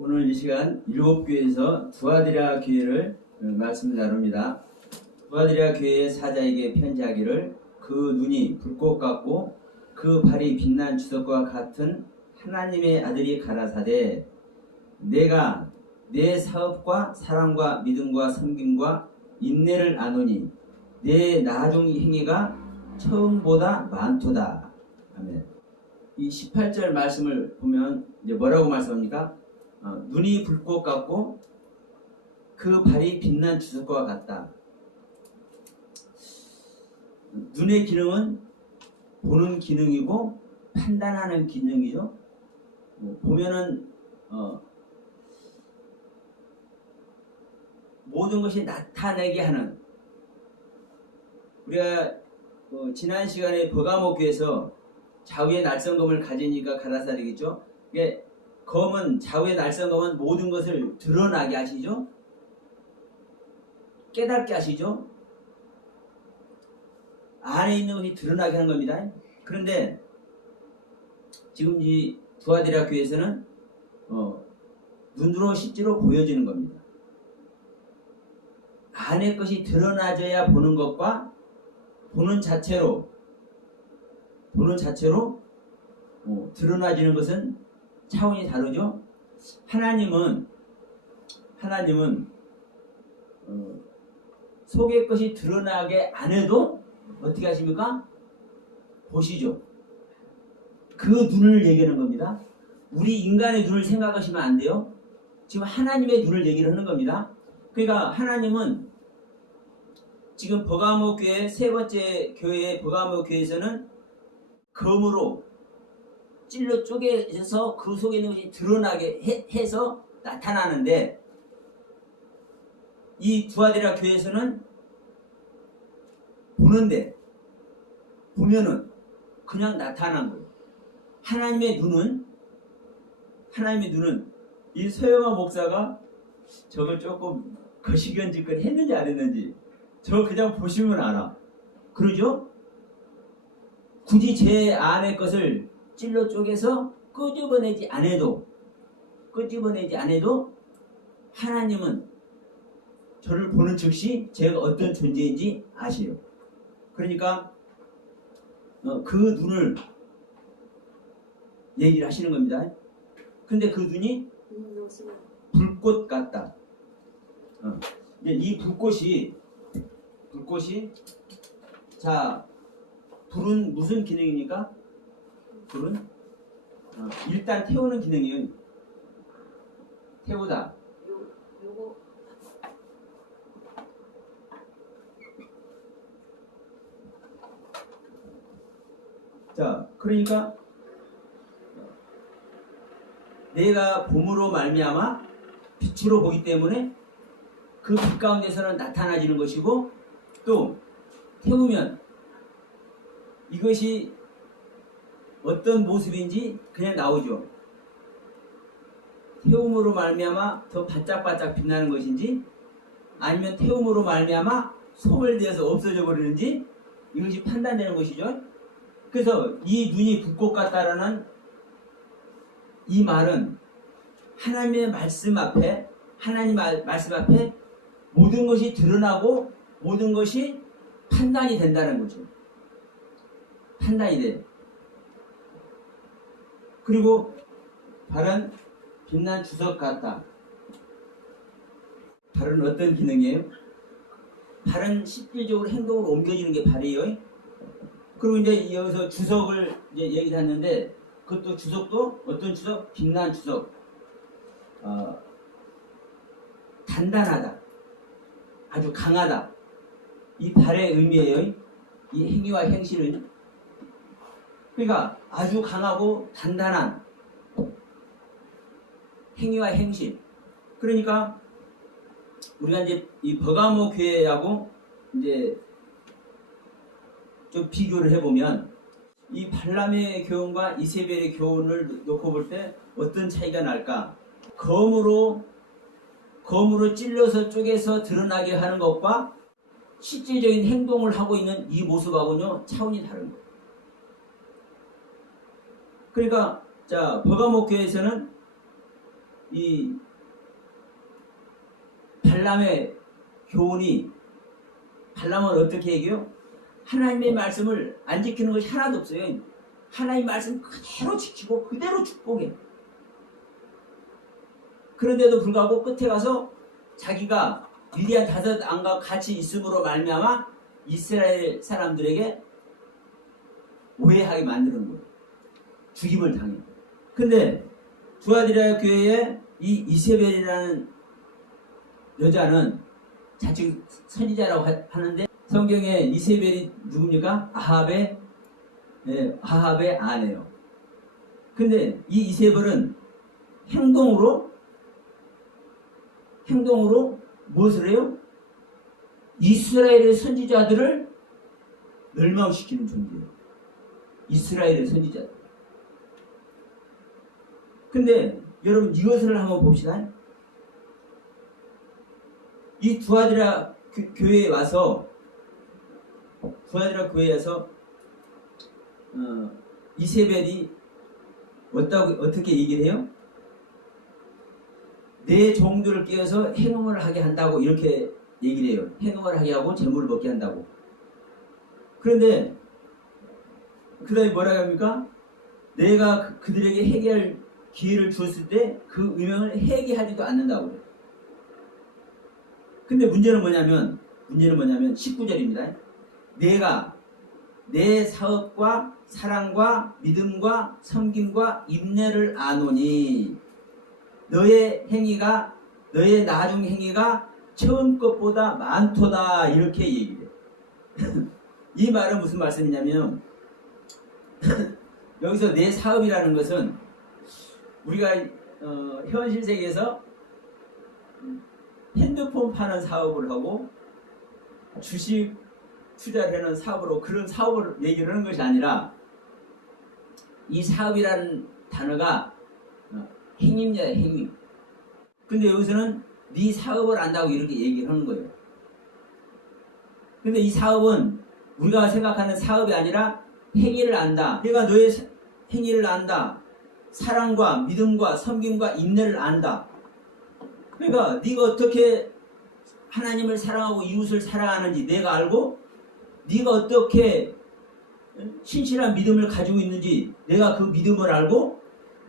오늘 이 시간 7교회에서 두아디라 교회를 말씀 나눕니다. 두아디라 교회의 사자에게 편지하기를 그 눈이 불꽃 같고 그 발이 빛난 주석과 같은 하나님의 아들이 가라사대 내가 내 사업과 사랑과 믿음과 섬김과 인내를 아노니 내 나중 행위가 처음보다 많도다. 아멘. 이 18절 말씀을 보면 이제 뭐라고 말씀합니까? 눈이 불꽃 같고 그 발이 빛난 주석과 같다. 눈의 기능은 보는 기능이고 판단하는 기능이죠. 보면은 모든 것이 나타내게 하는, 우리가 지난 시간에 버가모교에서 좌우의 날성검을 가지니까 가라사대겠죠. 이게 검은, 좌우의 날성검은 모든 것을 드러나게 하시죠. 깨닫게 하시죠. 안에 있는 것이 드러나게 하는 겁니다. 그런데 지금 이 두아디라 교회에서는 눈으로 실제로 보여지는 겁니다. 안의 것이 드러나져야 보는 것과 보는 자체로 드러나지는 것은 차원이 다르죠. 하나님은 속의 것이 드러나게 안 해도 어떻게 하십니까? 보시죠. 그 눈을 얘기하는 겁니다. 우리 인간의 눈을 생각하시면 안 돼요. 지금 하나님의 눈을 얘기를 하는 겁니다. 그러니까 하나님은 지금 버가모 교회, 세 번째 교회의 버가모 교회에서는 검으로 찔러 쪼개서 그 속에 있는 것이 드러나게 해서 나타나는데, 이 두아디라 교회에서는 보면은 그냥 나타난 거예요. 하나님의 눈은 이 서영아 목사가 저걸 조금 거시기언짓거리 했는지 안 했는지 저거 그냥 보시면 알아. 그러죠? 굳이 제 안의 것을 찔러 쪼개서 끄집어내지 않아도 하나님은 저를 보는 즉시 제가 어떤 존재인지 아세요. 그러니까 그 눈을 얘기를 하시는 겁니다. 근데 그 눈이 불꽃 같다. 이 불꽃이 자, 불은 무슨 기능입니까? 불은 일단 태우는 기능이에요. 태우다. 자, 그러니까 내가 봄으로 말미암아 빛으로 보기 때문에 그 빛 가운데서는 나타나지는 것이고, 또 태우면 이것이 어떤 모습인지 그냥 나오죠. 태움으로 말미암아 더 반짝반짝 빛나는 것인지, 아니면 태움으로 말미암아 소멸되어서 없어져 버리는지, 이것이 판단되는 것이죠. 그래서 이 눈이 불꽃 같다라는 이 말은 하나님의 말씀 앞에 모든 것이 드러나고 모든 것이 판단이 된다는 거죠. 판단이 돼. 그리고 발은 빛난 주석 같다. 발은 어떤 기능이에요? 발은 실질적으로 행동으로 옮겨지는 게 발이에요. 그리고 이제 여기서 주석을 이제 얘기했는데, 그것도 주석도 어떤 주석? 빛난 주석. 단단하다. 아주 강하다. 이 발의 의미예요. 이 행위와 행실은. 그러니까 아주 강하고 단단한 행위와 행실. 그러니까 우리가 이제 이 버가모 교회하고 이제 좀 비교를 해보면, 이 발람의 교훈과 이세벨의 교훈을 놓고 볼 때 어떤 차이가 날까? 검으로 찔러서 쪼개서 드러나게 하는 것과 실질적인 행동을 하고 있는 이 모습하고는요, 차원이 다른 거예요. 그러니까 자, 버가모 교회에서는 이 발람의 교훈이, 발람은 어떻게 얘기해요? 하나님의 말씀을 안 지키는 것이 하나도 없어요. 하나님 말씀 그대로 지키고 그대로 축복해. 그런데도 불구하고 끝에 가서 자기가 미디안 5왕과 같이 있음으로 말미암아 이스라엘 사람들에게 오해하게 만드는 거예요. 죽임을 당해요. 근데 두아디라 교회에 이 이세벨이라는 여자는 자칭 선지자라고 하는데, 성경에 이세벨이 누굽니까? 아합의 아내요. 근데 이 이세벨은 행동으로 무엇을 해요? 이스라엘의 선지자들을 멸망시키는 존재예요. 이스라엘의 선지자들. 근데 여러분, 이것을 한번 봅시다. 이 두아디라 교회에 와서, 두아디라 교회에서 이세벨이 어떻게 얘기를 해요? 내 종들을 깨워서 행음을 하게 한다고 이렇게 얘기를 해요. 행음을 하게 하고 재물을 먹게 한다고. 그런데 그 다음에 뭐라고 합니까? 내가 그들에게 회개할 기회를 주었을 때 그 의명을 회개하지도 않는다고 그래요. 근데 문제는 뭐냐면 19절입니다. 내가 내 사업과 사랑과 믿음과 섬김과 인내를 아노니 너의 행위가, 너의 나중 행위가 처음 것보다 많도다, 이렇게 얘기해요. 이 말은 무슨 말씀이냐면 여기서 내 사업이라는 것은 우리가 현실 세계에서 핸드폰 파는 사업을 하고 주식 투자를 하는 사업으로, 그런 사업을 얘기를 하는 것이 아니라, 이 사업이라는 단어가 행위입니다. 행위. 근데 여기서는 네 사업을 안다고 이렇게 얘기를 하는 거예요. 근데 이 사업은 우리가 생각하는 사업이 아니라 행위를 안다. 내가 너의 행위를 안다. 사랑과 믿음과 섬김과 인내를 안다. 그러니까 네가 어떻게 하나님을 사랑하고 이웃을 사랑하는지 내가 알고, 네가 어떻게 신실한 믿음을 가지고 있는지 내가 그 믿음을 알고,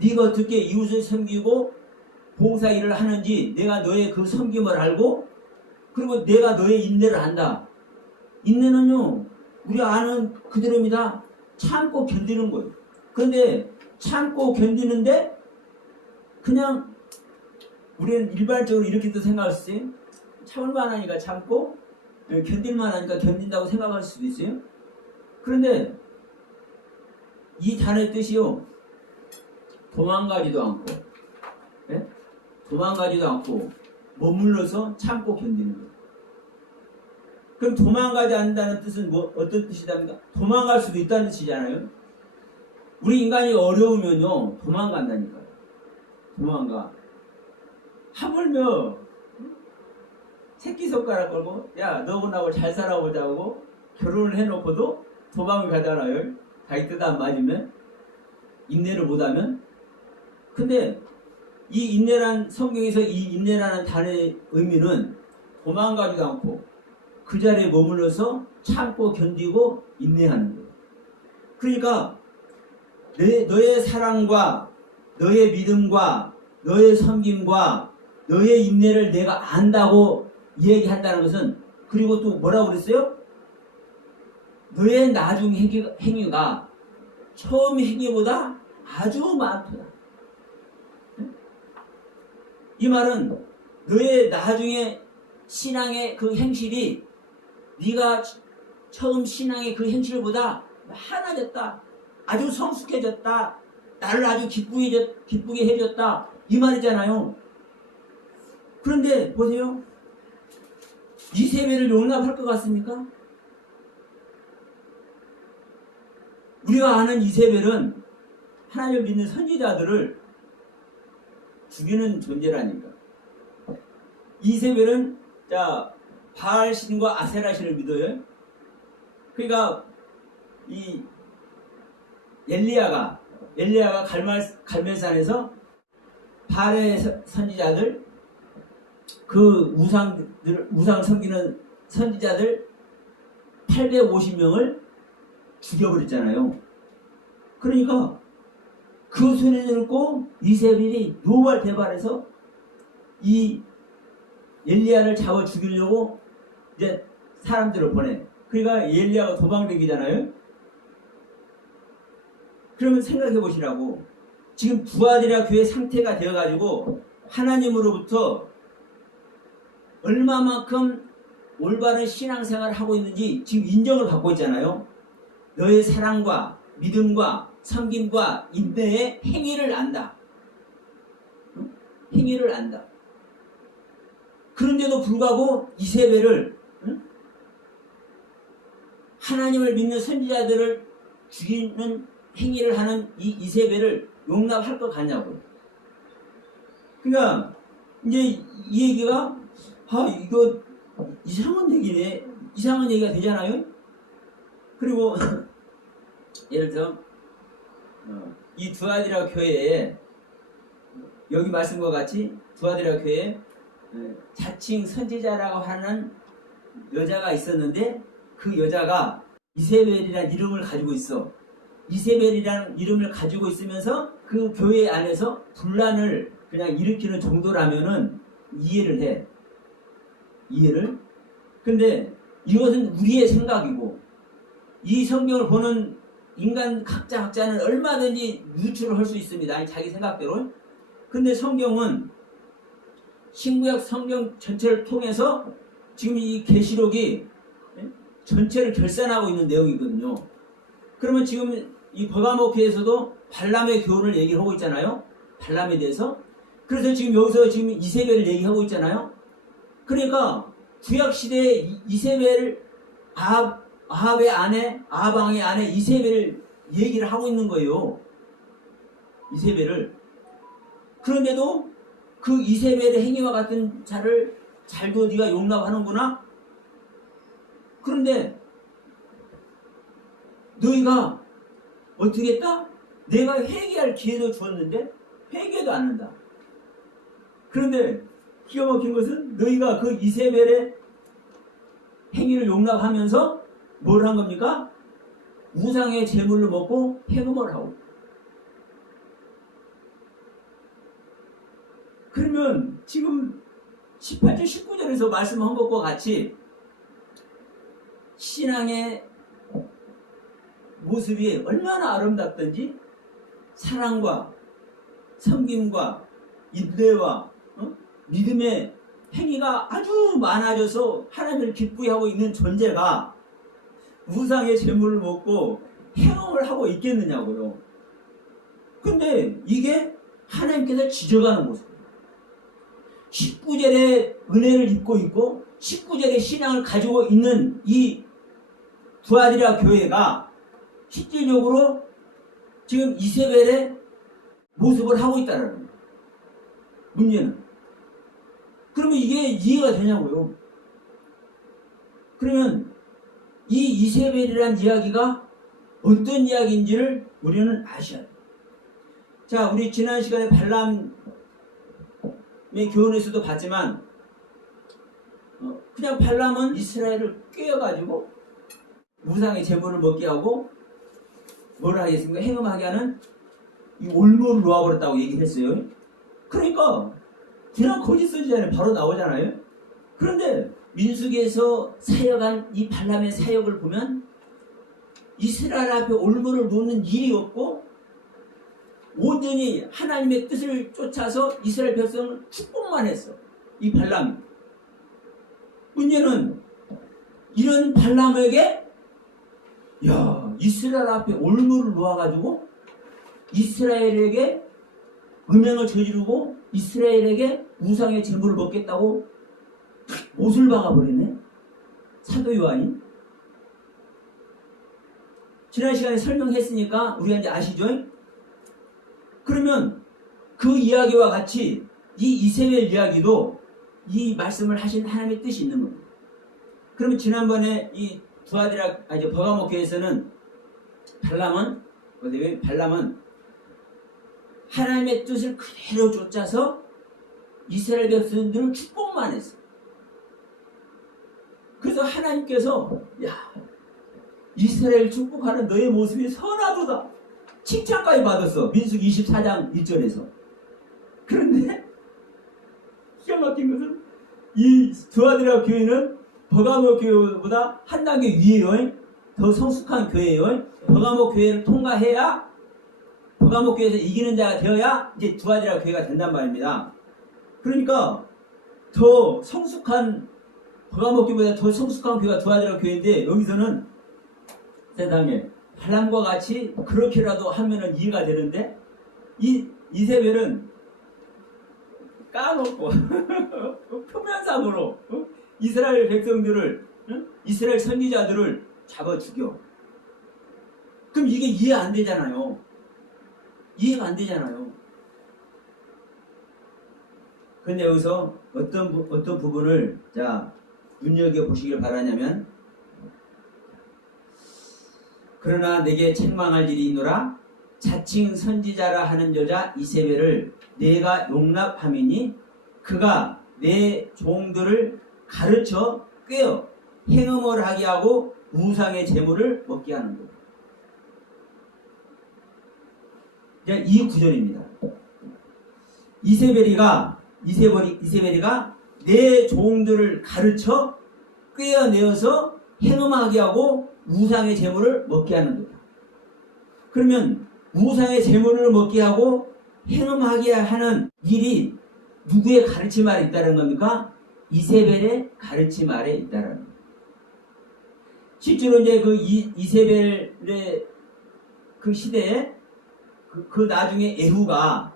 네가 어떻게 이웃을 섬기고 봉사일을 하는지 내가 너의 그 섬김을 알고, 그리고 내가 너의 인내를 안다. 인내는요, 우리가 아는 그대로입니다. 참고 견디는 거예요. 그런데 참고 견디는데 그냥 우리는 일반적으로 이렇게도 생각할 수 있어요. 참을만 하니까 참고 견딜만 하니까 견딘다고 생각할 수도 있어요. 그런데 이 단어의 뜻이요, 도망가지도 않고, 네? 도망가지도 않고 머물러서 참고 견디는 거예요. 그럼 도망가지 않는다는 뜻은 어떤 뜻이답니까? 도망갈 수도 있다는 뜻이잖아요. 우리 인간이 어려우면요 도망간다니까요. 도망가. 하물며 새끼손가락 걸고 야 너하고 나하고 잘 살아보자고 결혼을 해놓고도 도망을 가잖아요. 자기 뜻 안 맞으면, 인내를 못하면. 근데 이 인내란, 성경에서 이 인내라는 단어의 의미는 도망가지도 않고 그 자리에 머물러서 참고 견디고 인내하는 거예요. 그러니까 너의 사랑과 너의 믿음과 너의 섬김과 너의 인내를 내가 안다고 얘기한다는 것은, 그리고 또 뭐라고 그랬어요? 너의 나중 행위가 처음 행위보다 아주 많도다. 이 말은 너의 나중에 신앙의 그 행실이 네가 처음 신앙의 그 행실보다 많아졌다. 아주 성숙해졌다. 나를 아주 기쁘게 해줬다. 이 말이잖아요. 그런데 보세요. 이세벨을 용납할 것 같습니까? 우리가 아는 이세벨은 하나님을 믿는 선지자들을 죽이는 존재라니까. 이세벨은 바알신과 아세라신을 믿어요. 그러니까 이 엘리야가 갈멜산에서 발의 선지자들, 그 우상 섬기는 선지자들 850명을 죽여버렸잖아요. 그러니까 그 소리 듣고 이세벨이 노발대발해서 이 엘리야를 잡아 죽이려고 이제 사람들을 보내. 그러니까 엘리야가 도망다니잖아요. 그러면 생각해 보시라고. 지금 두아디라 교회 상태가 되어가지고 하나님으로부터 얼마만큼 올바른 신앙생활을 하고 있는지 지금 인정을 받고 있잖아요. 너의 사랑과 믿음과 섬김과 인내의 행위를 안다. 행위를 안다. 그런데도 불구하고 이세벨을, 하나님을 믿는 선지자들을 죽이는 행위를 하는 이 이세벨을 용납할 것 같냐고요. 그러니까 이제 이 얘기가 이거 이상한 얘기네. 이상한 얘기가 되잖아요. 그리고 예를 들어 이 두아디라 교회에 여기 말씀과 같이 두아디라 교회에 자칭 선지자라고 하는 여자가 있었는데 그 여자가 이세벨이라는 이름을 가지고 있어. 이세벨이라는 이름을 가지고 있으면서 그 교회 안에서 분란을 그냥 일으키는 정도라면은 이해를 해. 이해를? 근데 이것은 우리의 생각이고 이 성경을 보는 인간 각자는 얼마든지 유추를 할 수 있습니다. 자기 생각대로. 근데 성경은 신구약 성경 전체를 통해서 지금 이 계시록이 전체를 결산하고 있는 내용이거든요. 그러면 지금 이 버가모교에서도 발람의 교훈을 얘기를 하고 있잖아요. 발람에 대해서. 그래서 지금 여기서 지금 이세벨을 얘기하고 있잖아요. 그러니까 구약시대에 이세벨 아합의 아내, 아방의 아내 이세벨을 얘기를 하고 있는 거예요. 이세벨을. 그런데도 그 이세벨의 행위와 같은 자를 잘도 네가 용납하는구나? 그런데 너희가 어떻게 했다? 내가 회개할 기회도 주었는데 회개도 않는다. 그런데 기가 막힌 것은 너희가 그 이세벨의 행위를 용납하면서 뭘 한 겁니까? 우상의 제물을 먹고 회금을 하고. 그러면 지금 18절 19절에서 말씀한 것과 같이 신앙의 모습이 얼마나 아름답든지 사랑과 섬김과 인내와 믿음의 행위가 아주 많아져서 하나님을 기쁘게 하고 있는 존재가 우상의 제물을 먹고 행음을 하고 있겠느냐고요. 근데 이게 하나님께서 지적하는 모습이에요. 19절의 은혜를 입고 있고 19절의 신앙을 가지고 있는 이 두아디라 교회가 실질적으로 지금 이세벨의 모습을 하고 있다는 거예요. 문제는. 그러면 이게 이해가 되냐고요. 그러면 이 이세벨이라는 이야기가 어떤 이야기인지를 우리는 아셔야 돼요. 자, 우리 지난 시간에 발람의 교훈에서도 봤지만 그냥 발람은 이스라엘을 꿰어가지고 우상의 제물을 먹게 하고 뭘 하겠습니까? 행음하게 하는 이 올무를 놓아버렸다고 얘기를 했어요. 그러니까 그냥 거짓 선지자는 바로 나오잖아요. 그런데 민수기에서 사역한 이 발람의 사역을 보면 이스라엘 앞에 올무를 놓는 일이 없고 온전히 하나님의 뜻을 쫓아서 이스라엘 백성을 축복만 했어. 이 발람이. 문제는 이런 발람에게 이스라엘 앞에 올무를 놓아가지고 이스라엘에게 음행을 저지르고 이스라엘에게 우상의 제물을 먹겠다고 못을 박아버리네. 사도 요한이. 지난 시간에 설명했으니까 우리가 이제 아시죠? 그러면 그 이야기와 같이 이 이세벨 이야기도 이 말씀을 하신 하나님의 뜻이 있는 겁니다. 그러면 지난번에 이 버가모 교회에서는 발람은 하나님의 뜻을 그대로 쫓아서 이스라엘 백성들을 축복만 했어. 그래서 하나님께서 야, 이스라엘 축복하는 너의 모습이 선하도다 칭찬까지 받았어. 민수기 24장 1절에서. 그런데 기가 막힌 것은 이 두아디라 교회는 버가모 교회보다 한 단계 위에요. 더 성숙한 교회예요. 버가모 교회를 통과해야, 버가모 교회에서 이기는 자가 되어야 이제 두아디라 교회가 된단 말입니다. 그러니까 더 성숙한, 버가모 교회보다 더 성숙한 교회가 두아디라 교회인데, 여기서는 세상에 발람과 같이 그렇게라도 하면은 이해가 되는데, 이세벨은 까놓고 표면상으로 이스라엘 백성들을, 이스라엘 선지자들을 잡아 죽여. 그럼 이게 이해 안 되잖아요. 이해가 안 되잖아요. 근데 여기서 어떤 부분을 자 눈여겨 보시길 바라냐면, 그러나 내게 책망할 일이 있노라. 자칭 선지자라 하는 여자 이세벨을 내가 용납함이니 그가 내 종들을 가르쳐 꿰어 행음을 하게 하고 우상의 재물을 먹게 하는 것. 이 구절입니다. 이세벨이가 내 종들을 가르쳐 꿰어내어서 행음하게 하고 우상의 재물을 먹게 하는 거다. 그러면 우상의 재물을 먹게 하고 행음하게 하는 일이 누구의 가르침 아래 있다는 겁니까? 이세벨의 가르침 아래 있다는 겁니다. 실제로 이제 그 이세벨의 그 시대에 그 나중에 에후가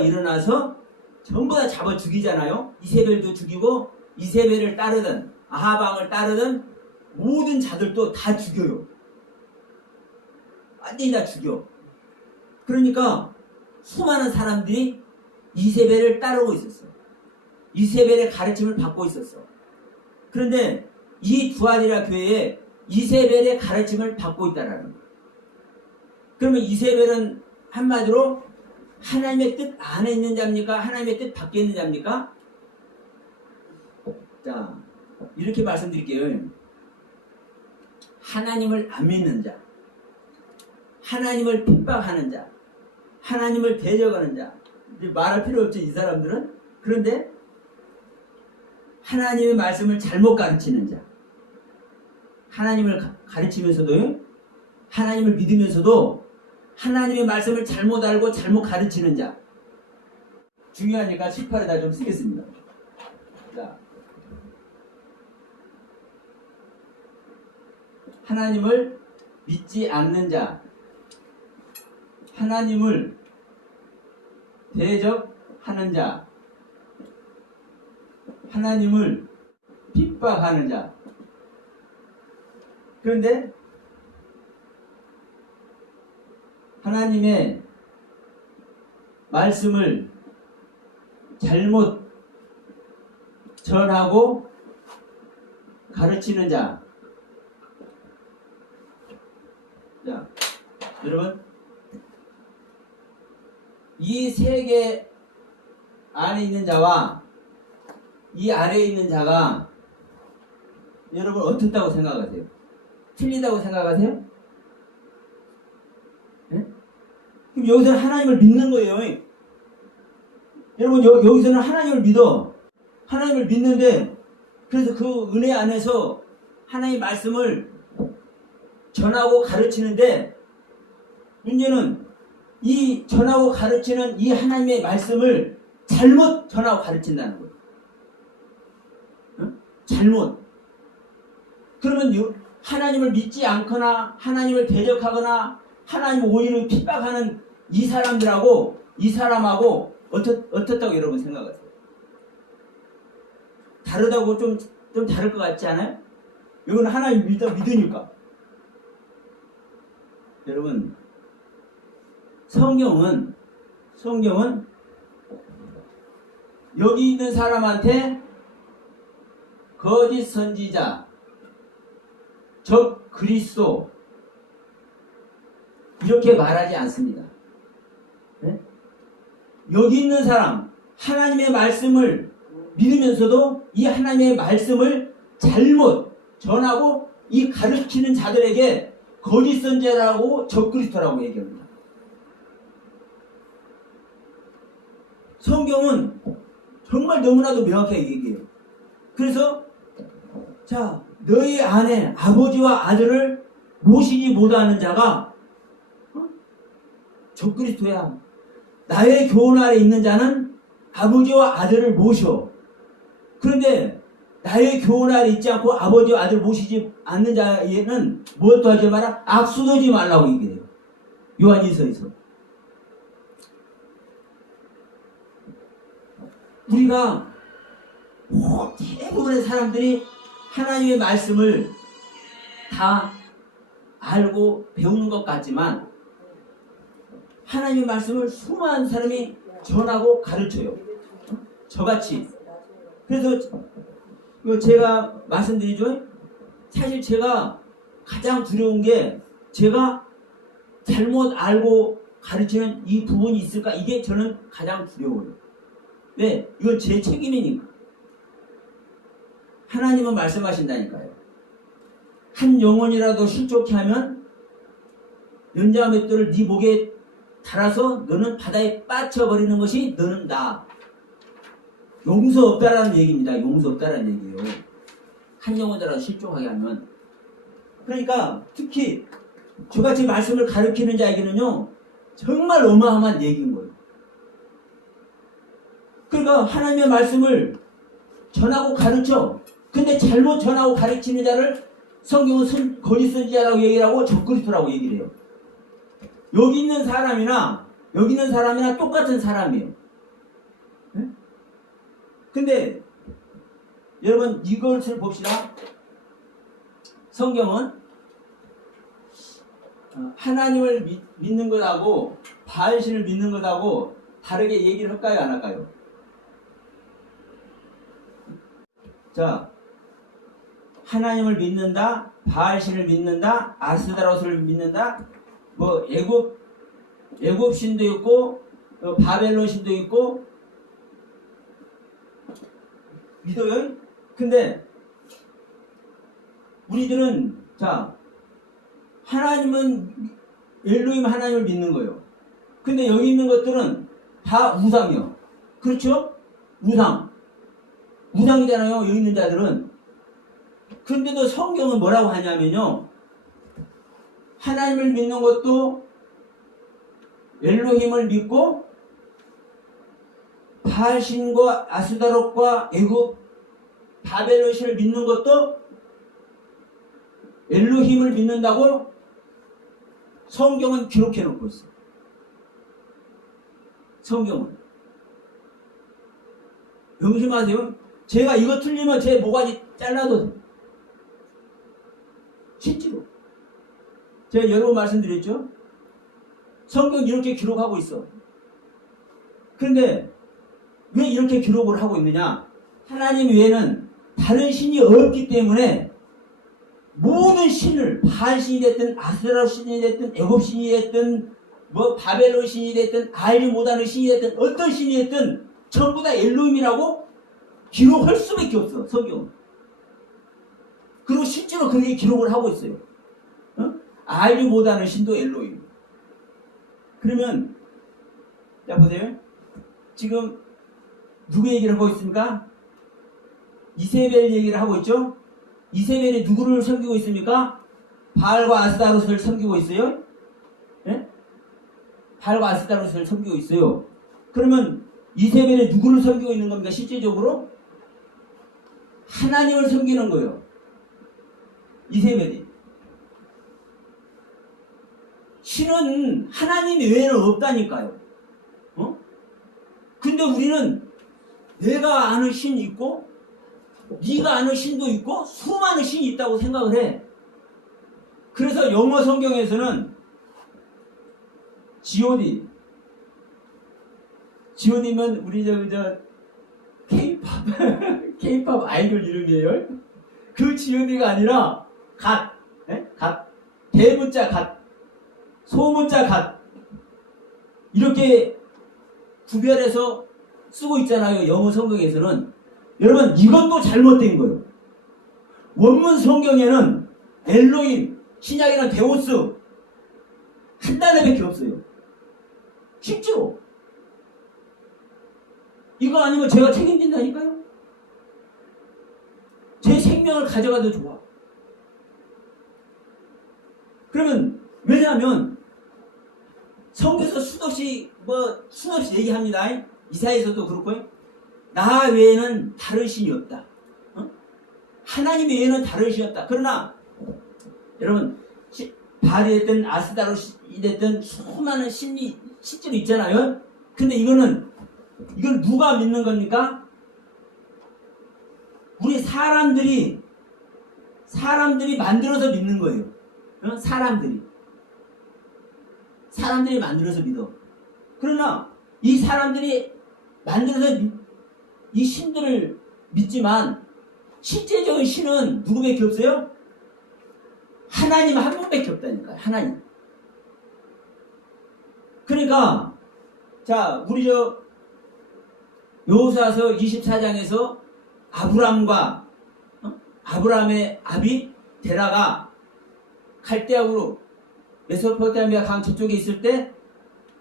일어나서 전부 다 잡아 죽이잖아요. 이세벨도 죽이고 이세벨을 따르던 아하방을 따르던 모든 자들도 다 죽여요. 완전히 다 죽여. 그러니까 수많은 사람들이 이세벨을 따르고 있었어. 이세벨의 가르침을 받고 있었어. 그런데 이 두아디라 교회에 이세벨의 가르침을 받고 있다라는 거예요. 그러면 이세벨은 한마디로 하나님의 뜻 안에 있는 자입니까? 하나님의 뜻 밖에 있는 자입니까? 자, 이렇게 말씀드릴게요. 하나님을 안 믿는 자, 하나님을 핍박하는 자, 하나님을 대적하는 자, 이제 말할 필요 없죠, 이 사람들은. 그런데 하나님의 말씀을 잘못 가르치는 자, 하나님을 가르치면서도, 하나님을 믿으면서도 하나님의 말씀을 잘못 알고 잘못 가르치는 자. 중요하니까 18에다 좀 쓰겠습니다. 자, 하나님을 믿지 않는 자, 하나님을 대적하는 자, 하나님을 핍박하는 자. 그런데 하나님의 말씀을 잘못 전하고 가르치는 자. 자, 여러분, 이 세계 안에 있는 자와 이 아래에 있는 자가 여러분 어떻다고 생각하세요? 틀리다고 생각하세요? 네? 그럼 여기서는 하나님을 믿는 거예요. 여러분 여기서는 하나님을 믿어. 하나님을 믿는데, 그래서 그 은혜 안에서 하나님의 말씀을 전하고 가르치는데, 문제는 이 전하고 가르치는 이 하나님의 말씀을 잘못 전하고 가르친다는 거예요. 응? 잘못. 그러면 하나님을 믿지 않거나 하나님을 대적하거나 하나님을 오히려 핍박하는 이 사람들하고 이 사람하고 어떻다고 여러분 생각하세요? 다르다고 좀 다를 것 같지 않아요? 이건 하나님 믿으니까. 여러분, 성경은 여기 있는 사람한테 거짓 선지자, 적 그리스도 이렇게 말하지 않습니다. 네? 여기 있는 사람, 하나님의 말씀을 믿으면서도 이 하나님의 말씀을 잘못 전하고 이 가르치는 자들에게 거짓 선지자라고 적그리스도라고 얘기합니다. 성경은 정말 너무나도 명확하게 얘기해요. 그래서 자, 너희 안에 아버지와 아들을 모시지 못하는 자가 적그리스도야. 나의 교훈 아래 있는 자는 아버지와 아들을 모셔. 그런데 나의 교훈 아래 있지 않고 아버지와 아들을 모시지 않는 자에는 무엇도 하지 마라. 악수도 하지 말라고 얘기해요. 요한일서에서. 우리가 대부분의 사람들이 하나님의 말씀을 다 알고 배우는 것 같지만 하나님의 말씀을 수많은 사람이 전하고 가르쳐요. 저같이. 그래서 제가 말씀드리죠. 사실 제가 가장 두려운 게 제가 잘못 알고 가르치는 이 부분이 있을까? 이게 저는 가장 두려워요. 네, 이건 제 책임이니까. 하나님은 말씀하신다니까요. 한 영혼이라도 실족케 하면 연자 맷돌을 네 목에 달아서 너는 바다에 빠져버리는 것이 너는 나. 용서 없다라는 얘기입니다. 용서 없다라는 얘기예요. 한 영혼이라도 실족하게 하면. 그러니까 특히 저같이 말씀을 가르치는 자에게는요 정말 어마어마한 얘기인 거예요. 그러니까 하나님의 말씀을 전하고 가르쳐. 근데 잘못 전하고 가르치는 자를 성경은 거짓 선지자라고 얘기를 하고 적그리스도라고 얘기를 해요. 여기 있는 사람이나 똑같은 사람이에요. 네? 근데 여러분 이것을 봅시다. 성경은 하나님을 믿는 것하고 바알신을 믿는 것하고 다르게 얘기를 할까요? 안 할까요? 자, 하나님을 믿는다, 바알신을 믿는다, 아스다로스를 믿는다, 뭐 애굽신도 있고 바벨론신도 있고 믿어요? 근데 우리들은 자 하나님은 엘로힘 하나님을 믿는 거예요. 근데 여기 있는 것들은 다 우상이요. 그렇죠? 우상이잖아요. 여기 있는 자들은. 그런데도 성경은 뭐라고 하냐면요. 하나님을 믿는 것도 엘로힘을 믿고 바알신과 아스다롯과 애굽 바벨론신을 믿는 것도 엘로힘을 믿는다고 성경은 기록해 놓고 있어요. 성경은. 명심하세요. 제가 이거 틀리면 제 모가지 잘라도 돼요. 실제로. 제가 여러 번 말씀드렸죠. 성경 이렇게 기록하고 있어. 그런데 왜 이렇게 기록을 하고 있느냐? 하나님 외에는 다른 신이 없기 때문에 모든 신을 바알신이 됐든 아스라엘 신이 됐든 애굽 신이 됐든 뭐 바벨론 신이 됐든 알지 못하는 신이 됐든 어떤 신이 됐든 전부 다 엘로힘이라고 기록할 수밖에 없어. 성경은. 그리고 실제로 그렇게 기록을 하고 있어요. 알지 못하는 신도 엘로힘. 그러면 자 보세요. 지금 누구 얘기를 하고 있습니까? 이세벨 얘기를 하고 있죠. 이세벨이 누구를 섬기고 있습니까? 바알과 아스타롯을 섬기고 있어요. 예? 바알과 아스타롯을 섬기고 있어요. 그러면 이세벨이 누구를 섬기고 있는 겁니까? 실제적으로 하나님을 섬기는 거예요. 이세벨이. 신은 하나님 외에는 없다니까요. 근데 우리는 내가 아는 신이 있고 네가 아는 신도 있고 수많은 신이 있다고 생각을 해. 그래서 영어 성경에서는 G.O.D면 우리 저 K-팝 아이돌 이름이에요. 그 G.O.D가 아니라 갓, 대문자 갓, 소문자 갓 이렇게 구별해서 쓰고 있잖아요. 영어 성경에서는. 여러분 이것도 잘못된 거예요. 원문 성경에는 엘로힘, 신약에는 데오스 한 단어밖에 없어요. 쉽죠? 이거 아니면 제가 책임진다니까요. 제 생명을 가져가도 좋아. 그러면 왜냐하면 성경에서 수없이 얘기합니다. 이사야에서도 그렇고요. 나 외에는 다른 신이 없다. 하나님 외에는 다른 신이 없다. 그러나 여러분 바알이 됐든 아스다롯이 됐든 수많은 신이 실제로 있잖아요. 근데 이건 누가 믿는 겁니까? 우리 사람들이 만들어서 믿는 거예요. 사람들이 만들어서 믿어. 그러나 이 사람들이 만들어서 이 신들을 믿지만 실제적인 신은 누구밖에 없어요? 하나님 한 분밖에 없다니까요. 하나님. 그러니까 자 우리 여호수아서 24장에서 아브라함의 아비 데라가 갈대아우로 메소포타미아 강 저쪽에 있을 때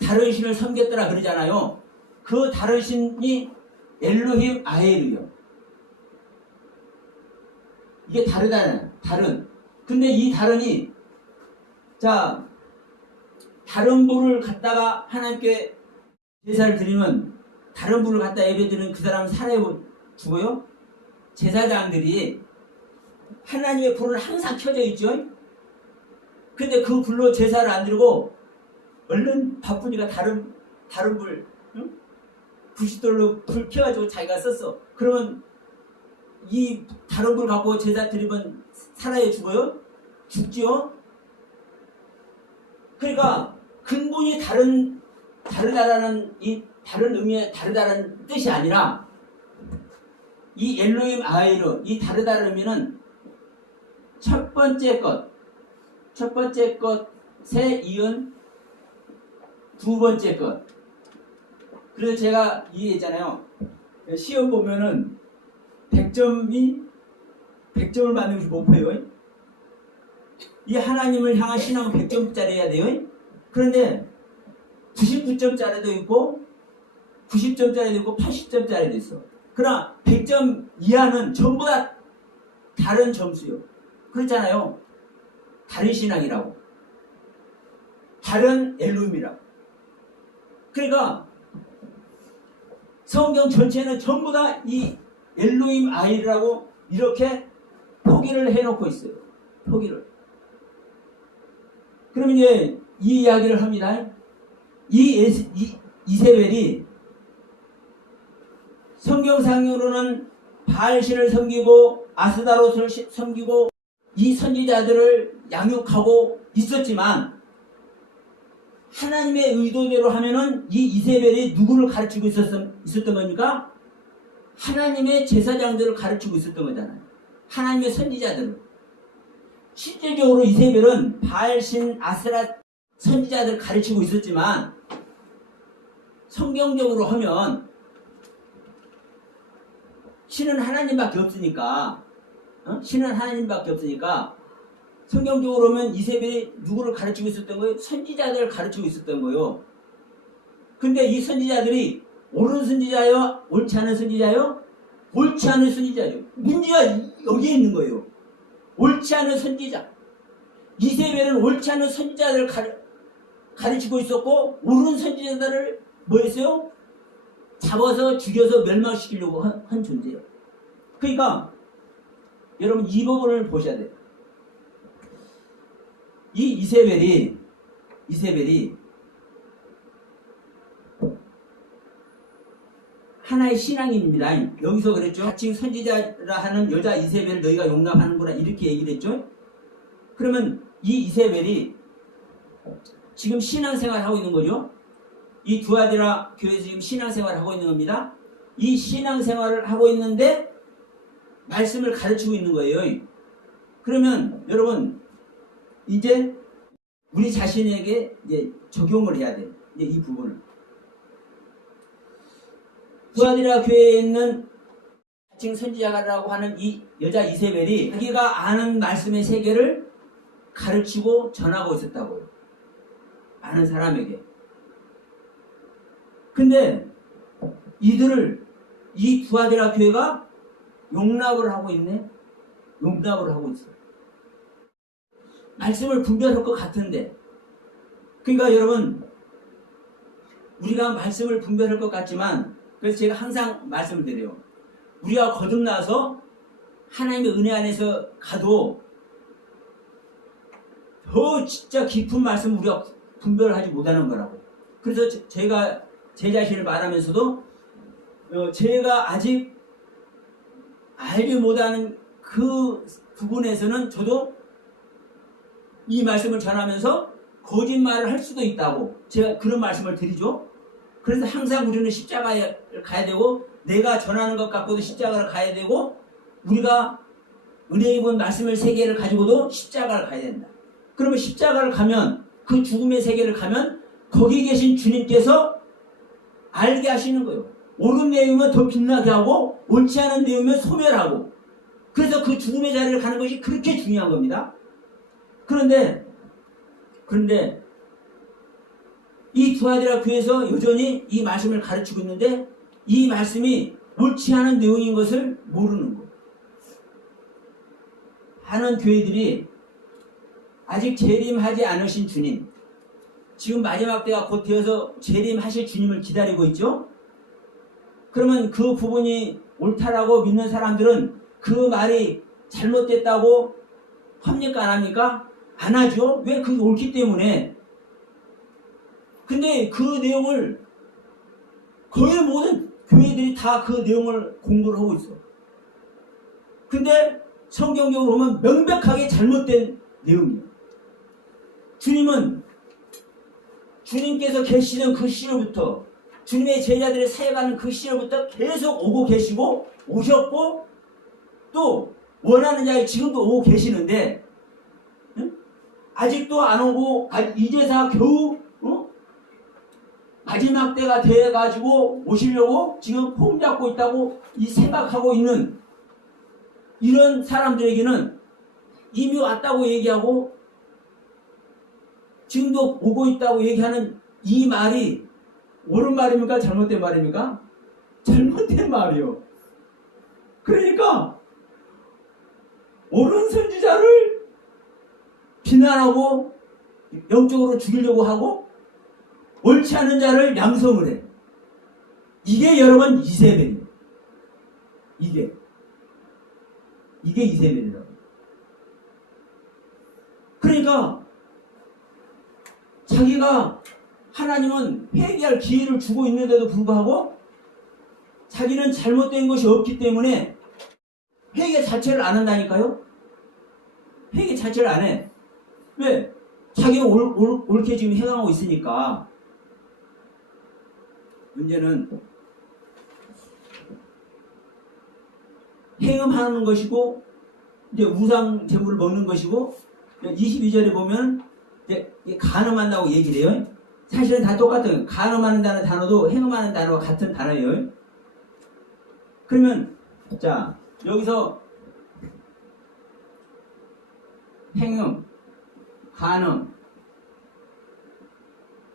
다른 신을 섬겼더라 그러잖아요. 그 다른 신이 엘로힘 아헬이요. 이게 다르다는 다른. 근데 이 다른이 다른 분을 갖다가 하나님께 제사를 드리면 다른 분을 갖다 예배드리는 그 사람은 살아요 죽어요? 제사장들이 하나님의 불은 항상 켜져 있죠. 근데 그 불로 제사를 안 드리고 얼른 바쁘니까 다른 불, 응? 부싯돌로 불 켜가지고 자기가 썼어. 그러면 이 다른 불 갖고 제사 드리면 살아요 죽어요? 죽지요? 그러니까 근본이 다르다라는 이 다른 의미의 다르다는 뜻이 아니라 이 엘로힘 아이르 이 다르다는 의미는 첫 번째 것에 이은 두 번째 것. 그래서 제가 얘기했잖아요. 시험 보면은 100점을 받는 것이 목표예요. 이 하나님을 향한 신앙은 100점짜리 해야 돼요. 그런데 99점짜리도 있고 90점짜리도 있고 80점짜리도 있어. 그러나 100점 이하는 전부 다 다른 점수요. 그렇잖아요. 다른 신앙이라고. 다른 엘로힘이라고. 그러니까 성경 전체는 전부 다 이 엘로힘 아이라고 이렇게 포기를 해놓고 있어요. 포기를. 그러면 이제 이 이야기를 합니다. 이세벨이 성경상으로는 바알신을 섬기고 아스다롯을 섬기고 이 선지자들을 양육하고 있었지만 하나님의 의도대로 하면은 이 이세벨이 누구를 가르치고 있었던 겁니까? 하나님의 제사장들을 가르치고 있었던 거잖아요. 하나님의 선지자들을. 실제적으로 이세벨은 바알신 아스라 선지자들을 가르치고 있었지만 성경적으로 하면 신은 하나님밖에 없으니까 신은 하나님밖에 없으니까 성경적으로 보면 이세벨이 누구를 가르치고 있었던 거예요? 선지자들을 가르치고 있었던 거예요. 근데 이 선지자들이 옳은 선지자요? 옳지 않은 선지자요? 옳지 않은 선지자요. 문제가 여기에 있는 거예요. 옳지 않은 선지자. 이세벨은 옳지 않은 선지자들을 가르치고 있었고 옳은 선지자들을 뭐 했어요? 잡아서 죽여서 멸망시키려고 한 존재예요. 그러니까 여러분 이 부분을 보셔야 돼요. 이 이세벨이 하나의 신앙인입니다. 여기서 그랬죠. 자칭 선지자라 하는 여자 이세벨 너희가 용납하는구나 이렇게 얘기를 했죠. 그러면 이 이세벨이 지금 신앙생활을 하고 있는 거죠. 이 두아디라 교회에서 지금 신앙생활을 하고 있는 겁니다. 이 신앙생활을 하고 있는데 말씀을 가르치고 있는 거예요. 그러면 여러분 이제 우리 자신에게 이제 적용을 해야 돼요. 이제 이 부분을. 두아디라 교회에 있는 지금 선지자라고 하는 이 여자 이세벨이 자기가 아는 말씀의 세계를 가르치고 전하고 있었다고요. 아는 사람에게. 근데 이들을 이 두아디라 교회가 용납을 하고 있네. 용납을 하고 있어. 말씀을 분별할 것 같은데. 그러니까 여러분, 우리가 말씀을 분별할 것 같지만, 그래서 제가 항상 말씀을 드려요. 우리가 거듭나서 하나님의 은혜 안에서 가도 더 진짜 깊은 말씀을 우리가 분별하지 못하는 거라고. 그래서 제가 제 자신을 말하면서도 제가 아직 알지 못하는 그 부분에서는 저도 이 말씀을 전하면서 거짓말을 할 수도 있다고 제가 그런 말씀을 드리죠. 그래서 항상 우리는 십자가에 가야 되고 내가 전하는 것 갖고도 십자가를 가야 되고 우리가 은혜 입은 말씀의 세계를 가지고도 십자가를 가야 된다. 그러면 십자가를 가면 그 죽음의 세계를 가면 거기 계신 주님께서 알게 하시는 거예요. 옳은 내용은 더 빛나게 하고 옳지 않은 내용은 소멸하고 그래서 그 죽음의 자리를 가는 것이 그렇게 중요한 겁니다. 그런데 이 두아디라 교회에서 여전히 이 말씀을 가르치고 있는데 이 말씀이 옳지 않은 내용인 것을 모르는 거예요. 하는 교회들이 아직 재림하지 않으신 주님, 지금 마지막 때가 곧 되어서 재림하실 주님을 기다리고 있죠. 그러면 그 부분이 옳다라고 믿는 사람들은 그 말이 잘못됐다고 합니까? 안 합니까? 안 하죠. 왜? 그게 옳기 때문에. 근데 그 내용을 거의 모든 교회들이 다 그 내용을 공부를 하고 있어. 근데 성경적으로 보면 명백하게 잘못된 내용이에요. 주님께서 계시던 그 시로부터 주님의 제자들을 사역하는 그 시로부터 계속 오고 계시고 오셨고 또 원하는 자에 지금도 오고 계시는데 아직도 안 오고 이제서 겨우 마지막 때가 돼가지고 오시려고 지금 폼 잡고 있다고 생각하고 있는 이런 사람들에게는 이미 왔다고 얘기하고 지금도 오고 있다고 얘기하는 이 말이 옳은 말입니까? 잘못된 말입니까? 잘못된 말이요. 그러니까 옳은 선지자를 비난하고 영적으로 죽이려고 하고 옳지 않은 자를 양성을 해. 이게 여러분 이세벨이에요. 이게 이세벨이라고. 그러니까 자기가 하나님은 회개할 기회를 주고 있는데도 불구하고 자기는 잘못된 것이 없기 때문에 회개 자체를 안 한다니까요. 회개 자체를 안 해. 왜? 자기가 옳게 지금 행하고 있으니까. 문제는 행음하는 것이고 이제 우상 제물을 먹는 것이고 22절에 보면 이제 간음한다고 얘기를 해요. 사실은 다 똑같은 간음한다는 단어도 행음하는 단어와 같은 단어예요. 그러면 자 여기서 행음, 간음,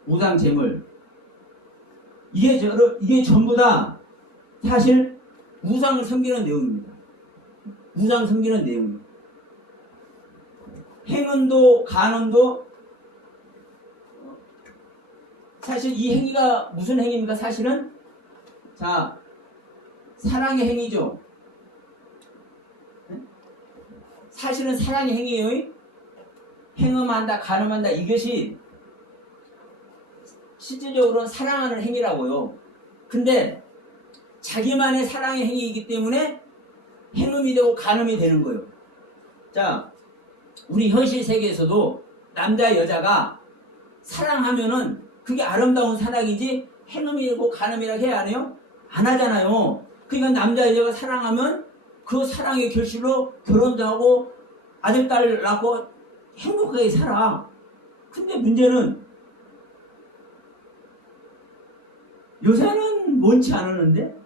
우상 제물 이게 전부 다 사실 우상을 섬기는 내용입니다. 우상 섬기는 내용입니다. 행음도 간음도 사실 이 행위가 무슨 행위입니까? 사실은 자 사랑의 행위죠. 사실은 사랑의 행위예요. 행음한다, 간음한다 이것이 실질적으로는 사랑하는 행위라고요. 근데 자기만의 사랑의 행위이기 때문에 행음이 되고 간음이 되는 거예요. 자, 우리 현실 세계에서도 남자 여자가 사랑하면은 그게 아름다운 사랑이지 행음이고 간음이라고 해야 안 해요? 안 하잖아요. 그러니까 남자 여자가 사랑하면 그 사랑의 결실로 결혼도 하고 아들 딸 낳고 행복하게 살아. 근데 문제는 요새는 원치 않았는데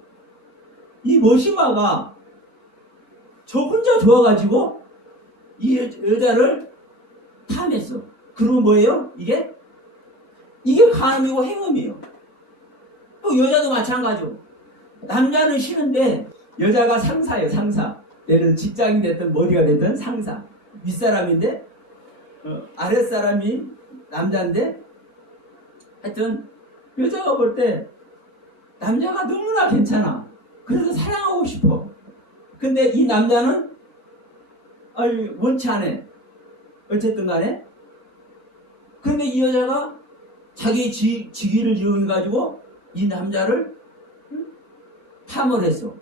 이 머시마가 저 혼자 좋아가지고 이 여자를 탐했어. 그러면 뭐예요? 이게 간음이고 행음이에요. 또 여자도 마찬가지고. 남자는 싫은데 여자가 상사예요. 상사. 예를 들어 직장인 됐든 머리가 됐든 상사. 윗사람인데 아랫사람이 남자인데 하여튼 여자가 볼 때 남자가 너무나 괜찮아. 그래서 사랑하고 싶어. 근데 이 남자는 원치 않아. 어쨌든 간에. 그런데 이 여자가 자기 직위를 이용해가지고 이 남자를 탐을 했어.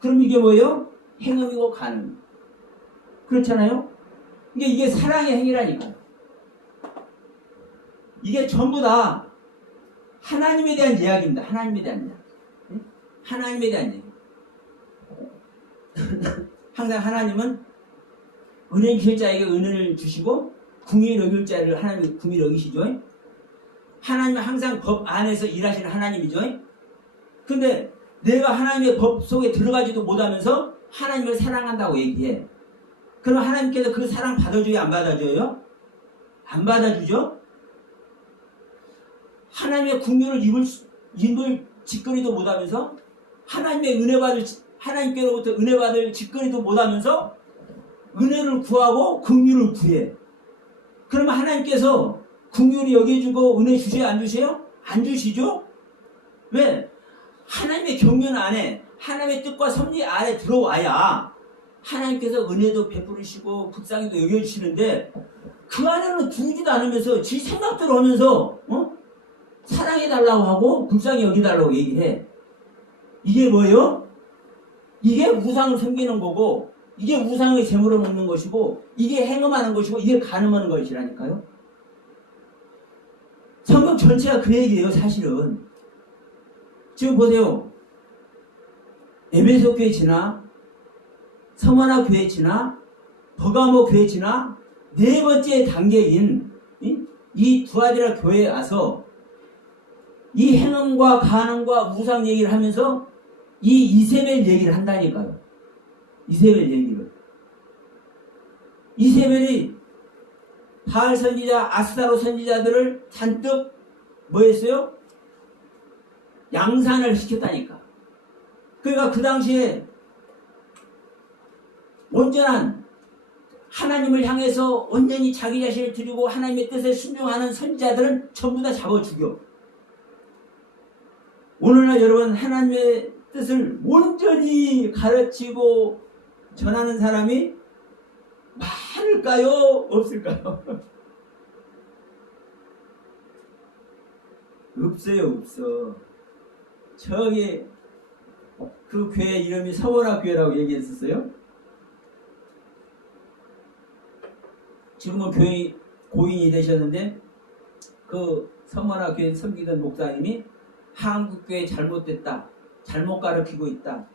그럼 이게 뭐예요? 행음이고 간음. 그렇잖아요? 이게 사랑의 행위라니까. 이게 전부 다 하나님에 대한 이야기입니다. 하나님에 대한 이야기. 하나님에 대한 이야기. 항상 하나님은 은혜 주실 자에게 은혜를 주시고 궁히 여길 자를 하나님이 궁히 여기시죠. 하나님은 항상 법 안에서 일하시는 하나님이죠. 근데 내가 하나님의 법 속에 들어가지도 못하면서 하나님을 사랑한다고 얘기해. 그럼 하나님께서 그 사랑 받아줘요? 안 받아줘요? 안 받아주죠? 하나님의 국류를 입을 직거리도 못하면서 하나님께로부터 은혜 받을 직거리도 못하면서 은혜를 구하고 국류를 구해. 그러면 하나님께서 국류를 여겨주고 은혜 주세요? 안 주세요? 안 주시죠? 왜? 하나님의 경륜 안에 하나님의 뜻과 섭리 안에 들어와야 하나님께서 은혜도 베푸시고 불쌍히도 여겨주시는데 그 안에는 두지도 않으면서 지 생각대로 하면서 사랑해달라고 하고 불쌍히 여기달라고 얘기해. 이게 뭐예요? 이게 우상을 섬기는 거고 이게 우상의 제물을 먹는 것이고 이게 행음하는 것이고 이게 간음하는 것이라니까요. 성경 전체가 그 얘기예요. 사실은. 지금 보세요. 에베소 교회 지나 서머나 교회 지나 버가모 교회 지나 네 번째 단계인 이 두아디라 교회에 와서 이 행음과 간음과 우상 얘기를 하면서 이 이세벨 얘기를 한다니까요. 이세벨 얘기를. 이세벨이 바알 선지자, 아스타로 선지자들을 잔뜩 뭐 했어요? 양산을 시켰다니까. 그러니까 그 당시에 온전한 하나님을 향해서 온전히 자기 자신을 드리고 하나님의 뜻에 순종하는 선지자들은 전부 다 잡아 죽여. 오늘날 여러분 하나님의 뜻을 온전히 가르치고 전하는 사람이 많을까요? 없을까요? 없어요. 없어. 저기 그 교회 이름이 서원학 교회라고 얘기했었어요. 지금은 교회 고인이 되셨는데 그 서원학 교회 섬기던 목사님이 한국교회 잘못됐다. 잘못 가르치고 있다.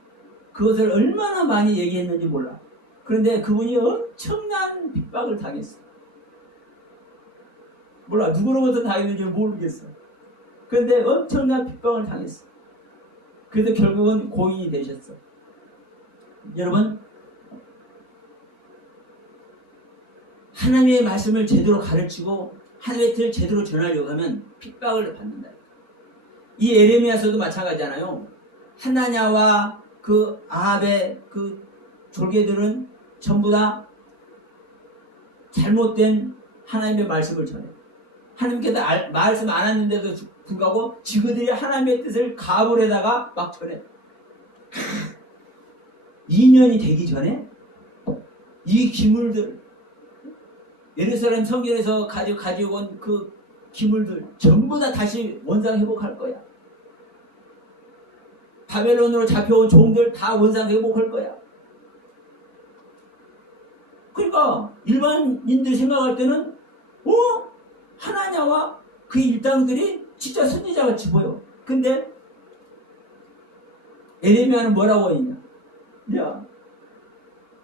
그것을 얼마나 많이 얘기했는지 몰라. 그런데 그분이 엄청난 핍박을 당했어. 몰라. 누구로부터 당했는지 모르겠어. 그런데 엄청난 핍박을 당했어. 그래서 결국은 고인이 되셨어. 여러분, 하나님의 말씀을 제대로 가르치고 하나님의 뜻을 제대로 전하려고 하면 핍박을 받는다. 이 에레미야서도 마찬가지잖아요. 하나냐와 그 아합의 그 졸개들은 전부 다 잘못된 하나님의 말씀을 전해. 하나님께서 말씀 안 했는데도 불구하고 지그들이 하나님의 뜻을 가불에다가 막 전해. 2년이 되기 전에 이 기물들, 예루살렘 성전에서 가지고 온 그 기물들 전부 다 다시 원상 회복할 거야. 바벨론으로 잡혀온 종들 다 원상 회복할 거야. 그러니까 일반인들이 생각할 때는 하나냐와 그 일당들이 진짜 선지자같이 보여. 근데 에레미야는 뭐라고 했냐? 야,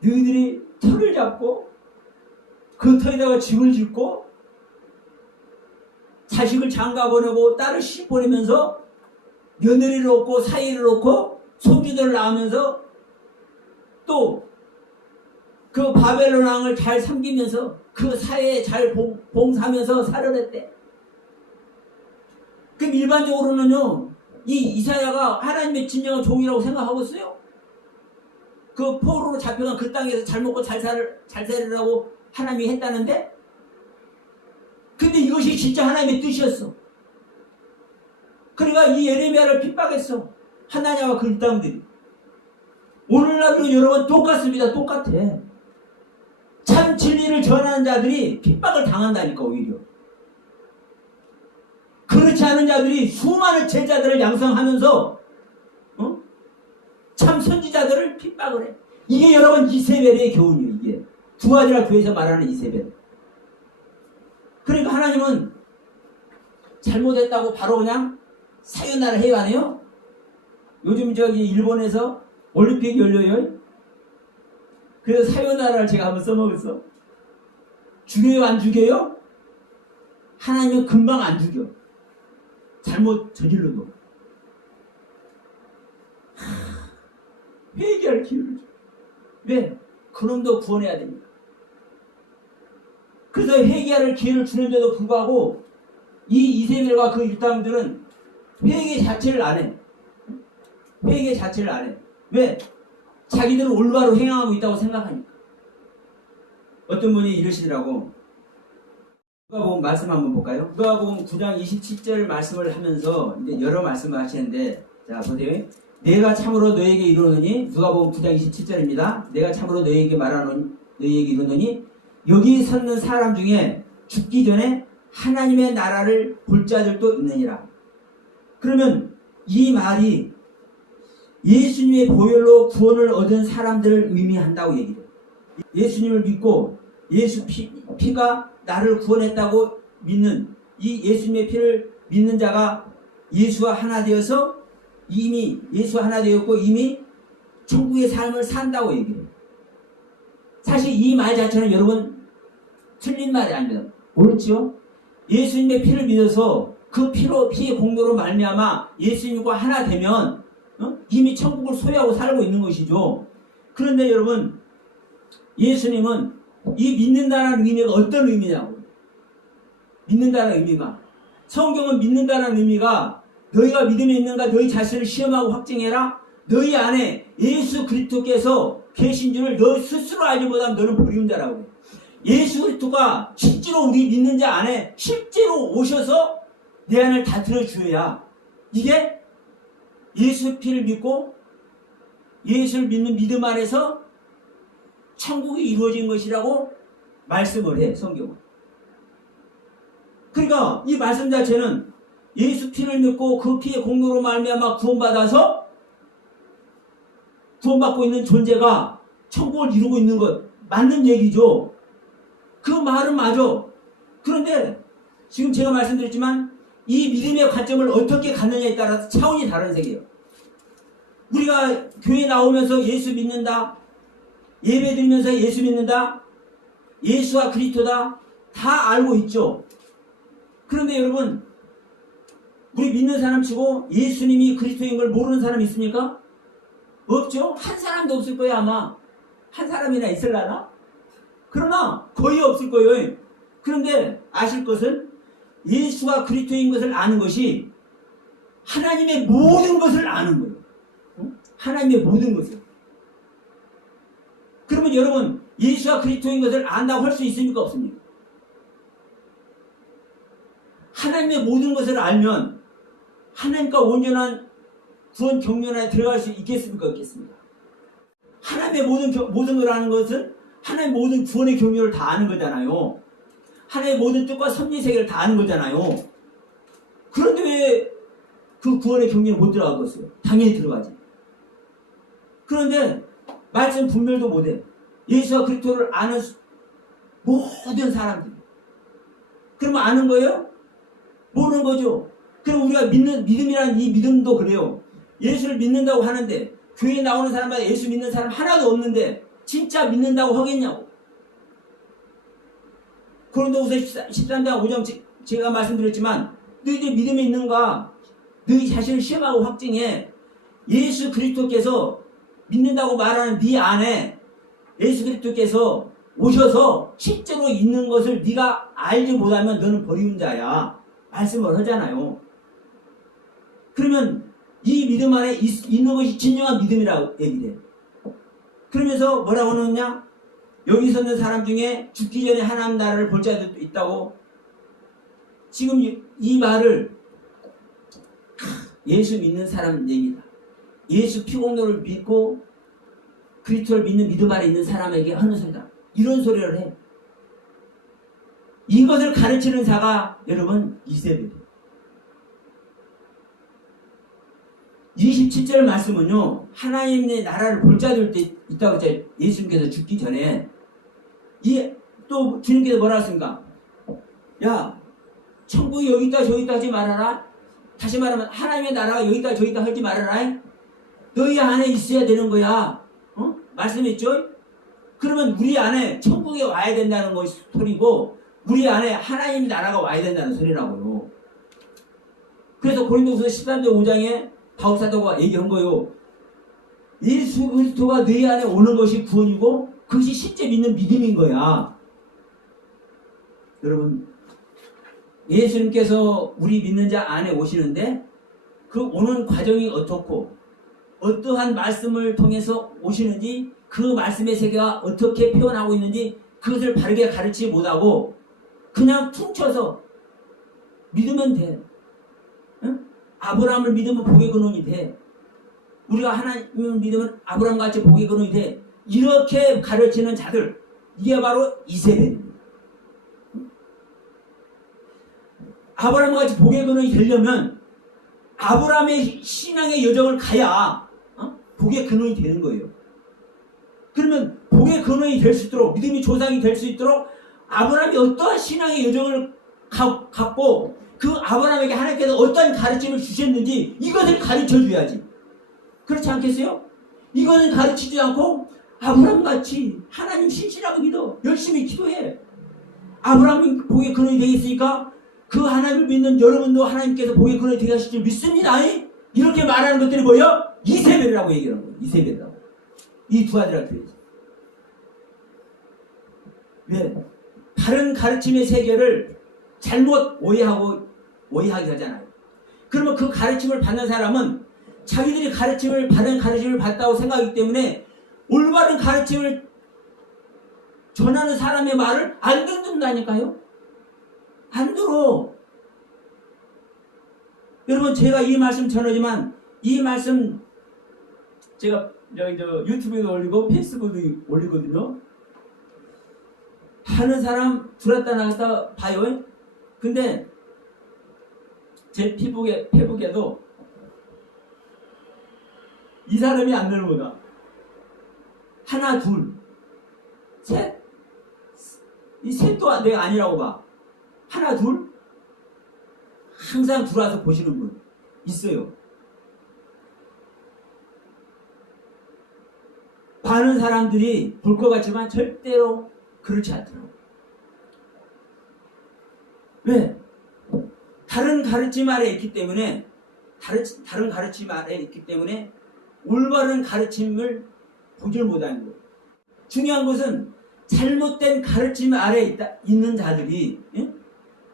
너희들이 터를 잡고 그 터에다가 집을 짓고 자식을 장가 보내고 딸을 시집 보내면서 며느리를 얻고 사이를 얻고 손주들 낳으면서 또 그 바벨론 왕을 잘 섬기면서 그 사회에 잘 봉사하면서 살아냈대. 그럼 일반적으로는요, 이 이사야가 하나님의 진정한 종이라고 생각하고 있어요. 그 포로로 잡혀간 그 땅에서 잘 먹고 잘 살으라고 하나님이 했다는데, 근데 이것이 진짜 하나님의 뜻이었어. 그러니까 이 예레미야를 핍박했어. 하나냐와 그 일당들이. 오늘날도 여러분 똑같습니다. 똑같아. 참 진리를 전하는 자들이 핍박을 당한다니까 오히려. 그렇지 않은 자들이 수많은 제자들을 양성하면서 참 선지자들을 핍박을 해. 이게 여러분 이세벨의 교훈이에요. 이게 두아디라 교회에서 말하는 이세벨. 그러니까 하나님은 잘못했다고 바로 그냥 사요나라 해요, 안 해요? 요즘 저기 일본에서 올림픽 열려요. 그래서 사요나라를 제가 한번 써먹었어. 죽여요, 안 죽여요? 하나님은 금방 안 죽여. 잘못 저질러도. 회개할 기회를 줘. 왜? 그놈도 구원해야 됩니다. 그래서 회개할 기회를 주는데도 불구하고 이 이세벨과 그 일당들은 회개 자체를 안 해. 회개 자체를 안 해. 왜? 자기들은 올바로 행하고 있다고 생각하니까. 어떤 분이 이러시더라고. 누가복음 말씀 한번 볼까요? 누가복음 9장 27절 말씀을 하면서 이제 여러 말씀을 하시는데, 자 보세요. 내가 참으로 너에게 이르노니, 누가복음 9장 27절입니다. 내가 참으로 너에게 말하노니, 너에게 이르노니, 여기 섰는 사람 중에 죽기 전에 하나님의 나라를 볼 자들도 있느니라. 그러면 이 말이 예수님의 보혈로 구원을 얻은 사람들을 의미한다고 얘기해요. 예수님을 믿고 예수 피가 나를 구원했다고 믿는 이 예수님의 피를 믿는 자가 예수와 하나 되어서 이미 예수와 하나 되었고 이미 천국의 삶을 산다고 얘기해요. 사실 이 말 자체는 여러분 틀린 말이 아닙니다. 옳지요? 예수님의 피를 믿어서 그 피의 공로로 말미암아 예수님과 하나 되면 이미 천국을 소유하고 살고 있는 것이죠. 그런데 여러분, 예수님은 이 믿는다는 의미가 어떤 의미냐고. 믿는다는 의미가, 성경은 믿는다는 의미가 너희가 믿음이 있는가 너희 자신을 시험하고 확증해라. 너희 안에 예수 그리스도께서 계신 줄을 너 스스로 알지 못하면 너는 버리는 자라고. 예수 그리스도가 실제로 우리 믿는 자 안에 실제로 오셔서 내 안을 다스려 주어야 이게 예수 피를 믿고 예수를 믿는 믿음 안에서 천국이 이루어진 것이라고 말씀을 해, 성경은. 그러니까 이 말씀 자체는 예수 피를 믿고 그 피의 공로로 말미암아 구원받아서 구원받고 있는 존재가 천국을 이루고 있는 것 맞는 얘기죠. 그 말은 맞아. 그런데 지금 제가 말씀드렸지만 이 믿음의 관점을 어떻게 갖느냐에 따라서 차원이 다른 세계예요. 우리가 교회 나오면서 예수 믿는다, 예배 드리면서 예수 믿는다, 예수와 그리스도다 다 알고 있죠. 그런데 여러분, 우리 믿는 사람 치고 예수님이 그리스도인 걸 모르는 사람 있습니까? 없죠? 한 사람도 없을 거예요. 아마 한 사람이나 있을라나? 그러나 거의 없을 거예요. 그런데 아실 것은 예수가 그리스도인 것을 아는 것이 하나님의 모든 것을 아는 거예요. 하나님의 모든 것을. 그러면 여러분, 예수가 그리스도인 것을 안다고 할 수 있습니까? 없습니까? 하나님의 모든 것을 알면 하나님과 온전한 구원 경륜에 들어갈 수 있겠습니까? 없겠습니까? 하나님의 모든 걸 아는 것은 하나님의 모든 구원의 경륜을 다 아는 거잖아요. 하나님의 모든 뜻과 섭리 세계를 다 아는 거잖아요. 그런데 왜 그 구원의 경륜에 못 들어가겠어요? 당연히 들어가지. 그런데 말씀 분별도 못해. 예수와 그리스도를 아는 모든 사람들. 그러면 아는 거예요? 모르는 거죠. 그럼 우리가 믿음이라는 이 믿음도 그래요. 예수를 믿는다고 하는데 교회에 나오는 사람마다 예수 믿는 사람 하나도 없는데 진짜 믿는다고 하겠냐고. 고린도후서 13장 5장 제가 말씀드렸지만 너희들 믿음이 있는가? 너희 자신을 시험하고 확증해. 예수 그리스도께서 믿는다고 말하는 네 안에 예수 그리스도께서 오셔서 실제로 있는 것을 네가 알지 못하면 너는 버리운 자야. 말씀을 하잖아요. 그러면 이 믿음 안에 있는 것이 진정한 믿음이라고 얘기돼. 그러면서 뭐라고 하느냐? 여기 서 있는 사람 중에 죽기 전에 하나님 나라를 볼 자들도 있다고. 지금 이 말을 예수 믿는 사람 얘기다. 예수 피공로를 믿고 그리스도를 믿는 믿음 안에 있는 사람에게 하는 소리다. 이런 소리를 해. 이것을 가르치는 자가 여러분 이세벨이에요. 27절 말씀은요, 하나님의 나라를 볼 자들도 있다고 했잖아요. 예수님께서 죽기 전에. 또 주님께서 뭐라 했습니까? 야, 천국이 여기 있다 저기 있다 하지 말아라. 다시 말하면 하나님의 나라가 여기 있다 저기 있다 하지 말아라. 너희 안에 있어야 되는 거야. 말씀했죠? 그러면 우리 안에 천국에 와야 된다는 것이 소리고, 우리 안에 하나님 나라가 와야 된다는 소리라고요. 그래서 고린도후서 13장 5장에 바울사도가 얘기한 거요. 예수 그리스도가 너희 안에 오는 것이 구원이고 그것이 실제 믿는 믿음인 거야. 여러분, 예수님께서 우리 믿는 자 안에 오시는데 그 오는 과정이 어떻고 어떠한 말씀을 통해서 오시는지, 그 말씀의 세계가 어떻게 표현하고 있는지 그것을 바르게 가르치지 못하고 그냥 퉁쳐서 믿으면 돼. 응? 아브라함을 믿으면 복의 근원이 돼. 우리가 하나님을 믿으면 아브라함같이 복의 근원이 돼. 이렇게 가르치는 자들, 이게 바로 이세벨입니다. 아브라함같이 복의 근원이 되려면 아브라함의 신앙의 여정을 가야 복의 근원이 되는 거예요. 그러면 복의 근원이 될 수 있도록, 믿음이 조상이 될 수 있도록 아브라함이 어떠한 신앙의 여정을 갖고 그 아브라함에게 하나님께서 어떠한 가르침을 주셨는지 이것을 가르쳐줘야지. 그렇지 않겠어요? 이거는 가르치지 않고 아브라함같이 하나님 신실하게 믿어, 열심히 기도해. 아브라함이 복의 근원이 되겠으니까 그 하나님을 믿는 여러분도 하나님께서 복의 근원이 되게 하실 줄 믿습니다. 이렇게 말하는 것들이 뭐예요? 이세벨이라고 얘기하는 거예요. 이세벨이라고. 이 두 아들아 교회에서. 왜? 다른 가르침의 세계를 잘못 오해하게 하잖아요. 그러면 그 가르침을 받는 사람은 자기들이 바른 가르침을 받다고 생각하기 때문에 올바른 가르침을 전하는 사람의 말을 안 듣는다니까요. 안 들어. 여러분, 제가 이 말씀 전하지만 이 말씀 제가 유튜브에도 올리고 페이스북에도 올리거든요. 하는 사람 들었다 나갔다 봐요. 근데 제 페북에도 이 사람이 안 되는 거다. 하나, 둘, 셋. 이 셋도 내가 아니라고 봐. 하나, 둘. 항상 들어와서 보시는 분 있어요. 많은 사람들이 볼 것 같지만 절대로 그렇지 않더라고요. 왜? 다른 가르침 아래 있기 때문에, 다른 가르침 아래 있기 때문에 올바른 가르침을 보질 못하는 거예요. 중요한 것은 잘못된 가르침 아래 있는 자들이,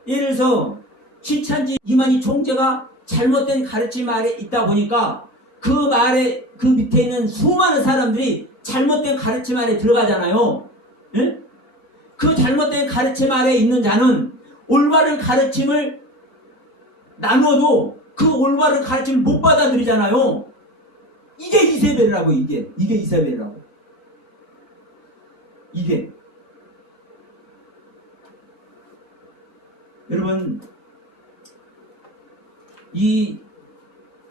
예를 들어서 신천지 이만희 총재가 잘못된 가르침 아래 있다 보니까 그 밑에 있는 수많은 사람들이 잘못된 가르침 아래 들어가잖아요. 예? 그 잘못된 가르침 아래 있는 자는 올바른 가르침을 나눠도 그 올바른 가르침을 못 받아들이잖아요. 이게 이세벨이라고. 이게 이세벨이라고. 이게. 여러분, 이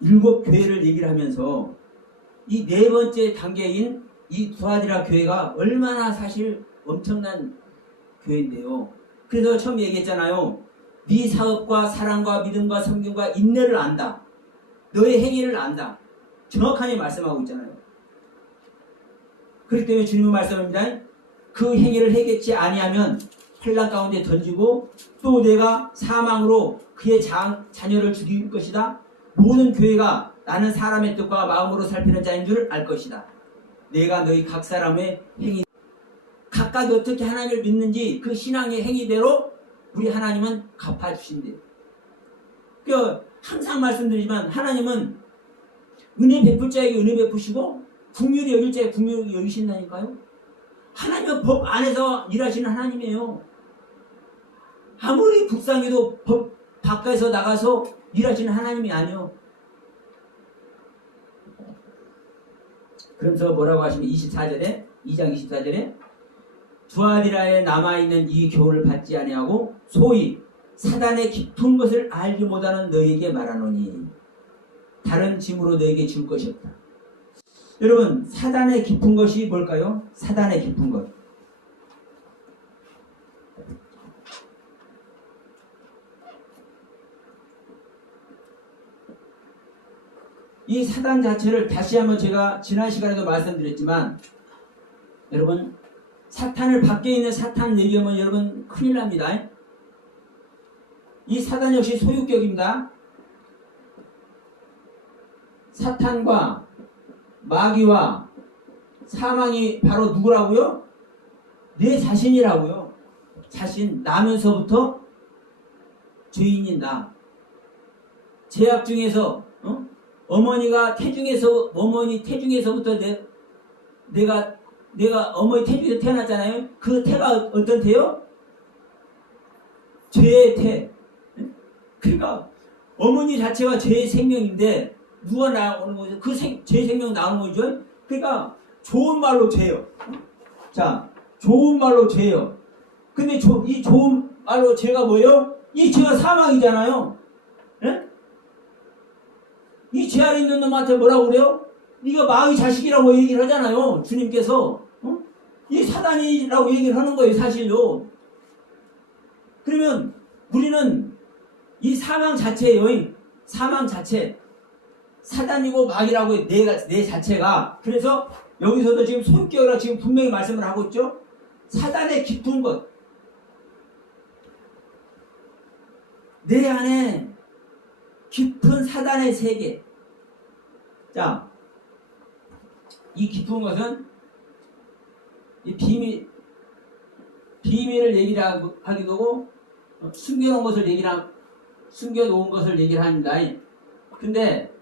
7교회를 얘기를 하면서 이 4번째 단계인 이 두아디라 교회가 얼마나 사실 엄청난 교회인데요. 그래서 처음 얘기했잖아요. 네 사업과 사랑과 믿음과 성경과 인내를 안다. 너의 행위를 안다. 정확하게 말씀하고 있잖아요. 그렇기 때문에 주님은 말씀합니다. 그 행위를 해결치 아니하면 환난 가운데 던지고 또 내가 사망으로 그의 자녀를 죽일 것이다. 모든 교회가 나는 사람의 뜻과 마음으로 살피는 자인 줄 알 것이다. 내가 너희 각 사람의 행위 각각 어떻게 하나님을 믿는지 그 신앙의 행위대로 우리 하나님은 갚아주신대요. 그 항상 말씀드리지만 하나님은 은혜 베풀 자에게 은혜 베푸시고 긍휼히 여길 자에게 긍휼히 여기신다니까요. 하나님은 법 안에서 일하시는 하나님이에요. 아무리 불쌍해도 법 바깥에서 나가서 일하시는 하나님이 아니에요. 그러면서 뭐라고 하시면 24절에 2장 24절에 두아디라에 남아있는 이 교훈을 받지 아니하고 소위 사단의 깊은 것을 알지 못하는 너희에게 말하노니 다른 짐으로 너희에게 줄 것이 없다. 여러분 사단의 깊은 것이 뭘까요? 사단의 깊은 것. 이 사단 자체를 다시 한번 제가 지난 시간에도 말씀드렸지만 여러분 사탄을 밖에 있는 사탄 얘기하면 여러분 큰일 납니다. 이 사단 역시 소유격입니다. 사탄과 마귀와 사망이 바로 누구라고요? 내 자신이라고요. 자신 나면서부터 죄인인 나. 제약 중에서 어머니 태중에서부터 내가 어머니 태중에서 태어났잖아요. 그 태가 어떤 태요? 죄의 태. 그러니까 어머니 자체가 죄의 생명인데 누가 나오는 거죠? 그 죄의 생명 나오는 거죠. 그러니까 좋은 말로 죄요. 자, 좋은 말로 죄요. 근데 이 좋은 말로 죄가 뭐예요? 이 죄가 사망이잖아요. 예? 이 죄 안에 있는 놈한테 뭐라고 그래요? 네가 마귀 자식이라고 얘기를 하잖아요. 주님께서. 이 사단이라고 얘기를 하는 거예요. 사실요. 그러면 우리는 이 사망 자체예요. 사망 자체. 사단이고 마귀라고 해요. 내 자체가. 그래서 여기서도 지금 소유격이라고 지금 분명히 말씀을 하고 있죠. 사단의 깊은 것. 내 안에 깊은 사단의 세계. 자, 이 깊은 것은 이 비밀을 얘기를 하기도 하고 숨겨놓은 것을 얘기를 합니다. 근데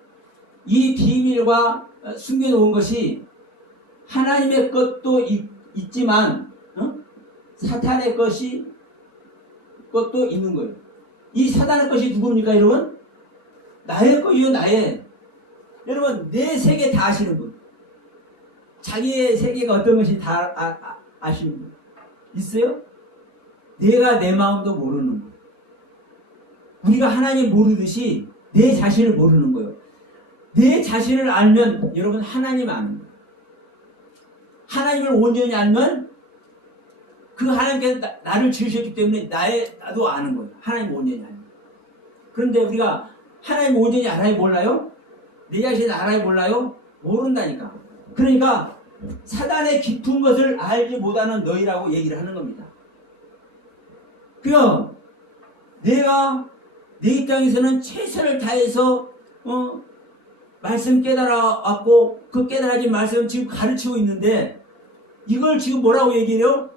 이 비밀과 숨겨놓은 것이 하나님의 것도 있지만 사탄의 것도 있는 거예요. 이 사단의 것이 누굽니까, 여러분? 나의 것이요, 나의. 여러분, 내 세계 다 아시는 분. 자기의 세계가 어떤 것이 다 아시는 분. 있어요? 내가 내 마음도 모르는 분. 우리가 하나님 모르듯이 내 자신을 모르는 거예요. 내 자신을 알면 여러분 하나님 아는 거예요. 하나님을 온전히 알면 그 하나님께서 나를 지으셨기 때문에 나도 아는 거예요. 하나님 온전히 아는 거예요. 그런데 우리가 하나님 온전히 알아야 몰라요? 내 자신을 알아야 몰라요? 모른다니까. 그러니까 사단의 깊은 것을 알지 못하는 너희라고 얘기를 하는 겁니다. 그럼 내가 내 입장에서는 최선을 다해서 말씀 깨달아 왔고 그 깨달아진 말씀 지금 가르치고 있는데 이걸 지금 뭐라고 얘기해요?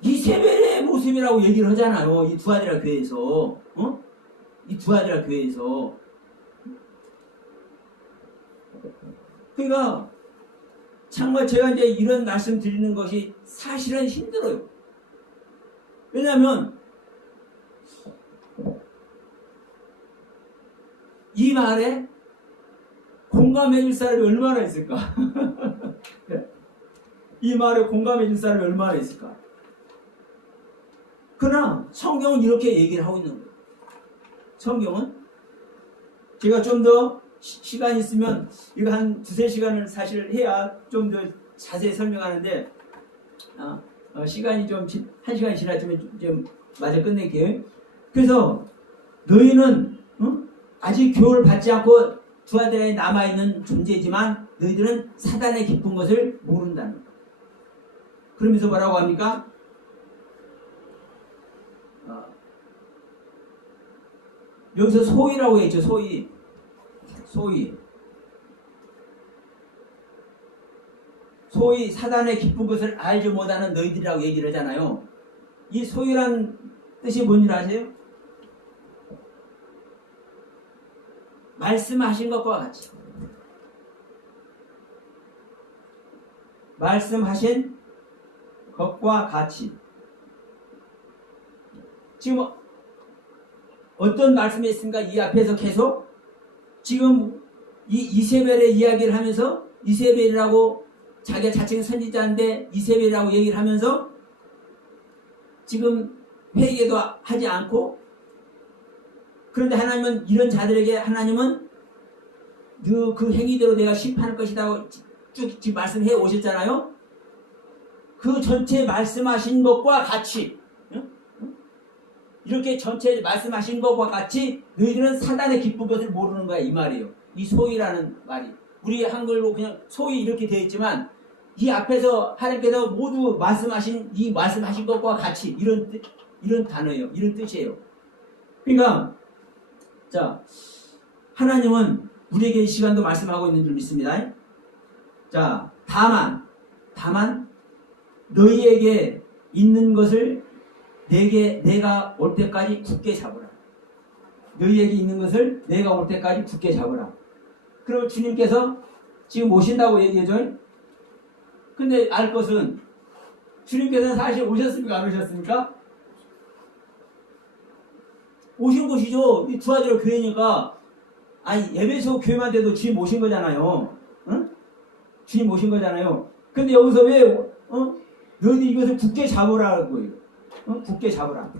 이세벨의 모습이라고 얘기를 하잖아요. 이 두아디라 교회에서. 이 두아디라 교회에서. 그러니까 정말 제가 이제 이런 말씀 드리는 것이 사실은 힘들어요. 왜냐하면 이 말에 공감해 줄 사람이 얼마나 있을까? 이 말에 공감해 줄 사람이 얼마나 있을까? 그러나 성경은 이렇게 얘기를 하고 있는 거예요. 성경은 제가 좀 더 시간이 있으면 이거 한 두세 시간을 사실 해야 좀 더 자세히 설명하는데 시간이 좀 한 시간이 지났으면 좀 마저 끝낼게요. 그래서 너희는 아직 교훈을 받지 않고 두아디라에 남아있는 존재지만 너희들은 사단의 깊은 것을 모른다는 거예요. 그러면서 뭐라고 합니까? 여기서 소위라고 했죠. 소위 사단의 기쁜 것을 알지 못하는 너희들이라고 얘기를 하잖아요. 이 소위란 뜻이 뭔지 아세요? 말씀하신 것과 같이. 말씀하신 것과 같이. 지금 어떤 말씀이 있습니까? 이 앞에서 계속 지금 이 이세벨의 이야기를 하면서 이세벨이라고 자기가 자칭 선지자인데 이세벨이라고 얘기를 하면서 지금 회개도 하지 않고, 그런데 하나님은 이런 자들에게 하나님은 그 행위대로 내가 심판할 것이라고 쭉 지금 말씀해 오셨잖아요. 그 전체 말씀하신 것과 같이, 이렇게 전체 말씀하신 것과 같이 너희들은 사단의 기쁜 것을 모르는 거야, 이 말이에요. 이 소위라는 말이 우리 한글로 그냥 소위 이렇게 되어 있지만 이 앞에서 하나님께서 모두 말씀하신 이 말씀하신 것과 같이 이런 단어예요. 이런 뜻이에요. 그러니까 자, 하나님은 우리에게 이 시간도 말씀하고 있는 줄 믿습니다. 자, 다만 너희에게 있는 것을 내가 올 때까지 굳게 잡으라. 너희에게 있는 것을 내가 올 때까지 굳게 잡으라. 그럼 주님께서 지금 오신다고 얘기해줘요. 근데 알 것은 주님께서는 사실 오셨습니까? 안 오셨습니까? 오신 것이죠. 이 두아디라 교회니까. 아니, 에베소 교회만 돼도 주님 오신 거잖아요. 응? 주님 오신 거잖아요. 근데 여기서 왜 너희들 이것을 굳게 잡으라고 거예요. 굳게 잡으라.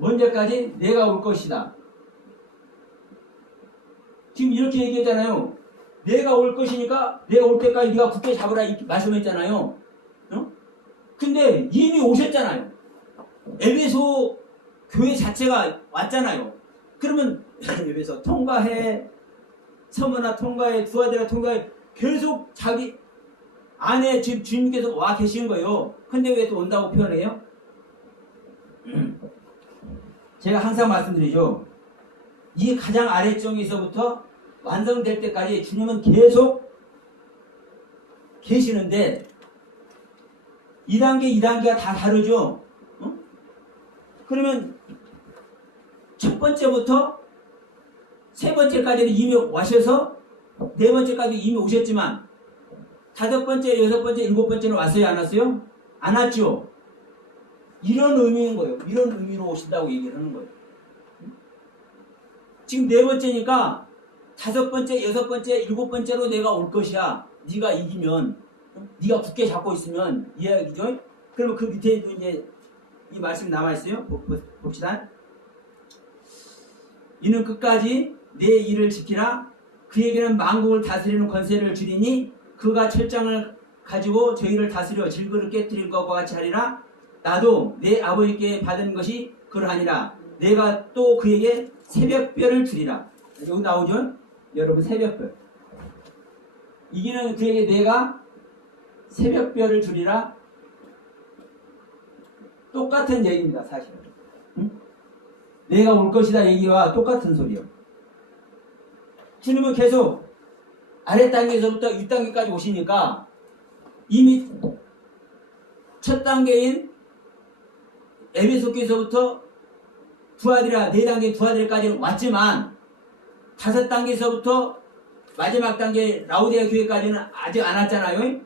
언제까지? 내가 올 것이다. 지금 이렇게 얘기했잖아요. 내가 올 것이니까 내가 올 때까지 네가 굳게 잡으라 이렇게 말씀했잖아요. 근데 이미 오셨잖아요. 에베소 교회 자체가 왔잖아요. 그러면 에베소 통과해, 서머나 통과해, 두아디라 통과해, 계속 자기 안에 지금 주님께서 와 계신 거예요. 근데 왜 또 온다고 표현해요? 제가 항상 말씀드리죠. 이 가장 아래쪽에서부터 완성될 때까지 주님은 계속 계시는데 2단계, 2단계가 다 다르죠. 그러면 첫 번째부터 세 번째까지는 이미 와셔서 네 번째까지 이미 오셨지만 다섯 번째, 여섯 번째, 일곱 번째는 왔어요? 안 왔어요? 안 왔죠. 이런 의미인 거예요. 이런 의미로 오신다고 얘기를 하는 거예요. 지금 네 번째니까 다섯 번째, 여섯 번째, 일곱 번째로 내가 올 것이야. 네가 이기면, 네가 굳게 잡고 있으면 이야기죠. 그러면 그 밑에도 이제 이 말씀이 남아 있어요. 봅시다. 이는 끝까지 내 일을 지키라. 그에게는 만국을 다스리는 권세를 주리니 그가 철장을 가지고 저희를 다스려 질그릇 깨뜨릴 것과 같이 하리라. 나도 내 아버지께 받은 것이 그러하니라. 내가 또 그에게 새벽별을 주리라. 여기 나오죠? 여러분, 새벽별. 이기는 그에게 내가 새벽별을 주리라. 똑같은 얘기입니다, 사실은. 응? 내가 올 것이다 얘기와 똑같은 소리요. 주님은 계속 아래 단계에서부터 윗 단계까지 오시니까 이미 첫 단계인 에베소교에서부터 두아디라, 네 단계 두아디라까지는 왔지만 다섯 단계에서부터 마지막 단계 라우디아 교회까지는 아직 안 왔잖아요.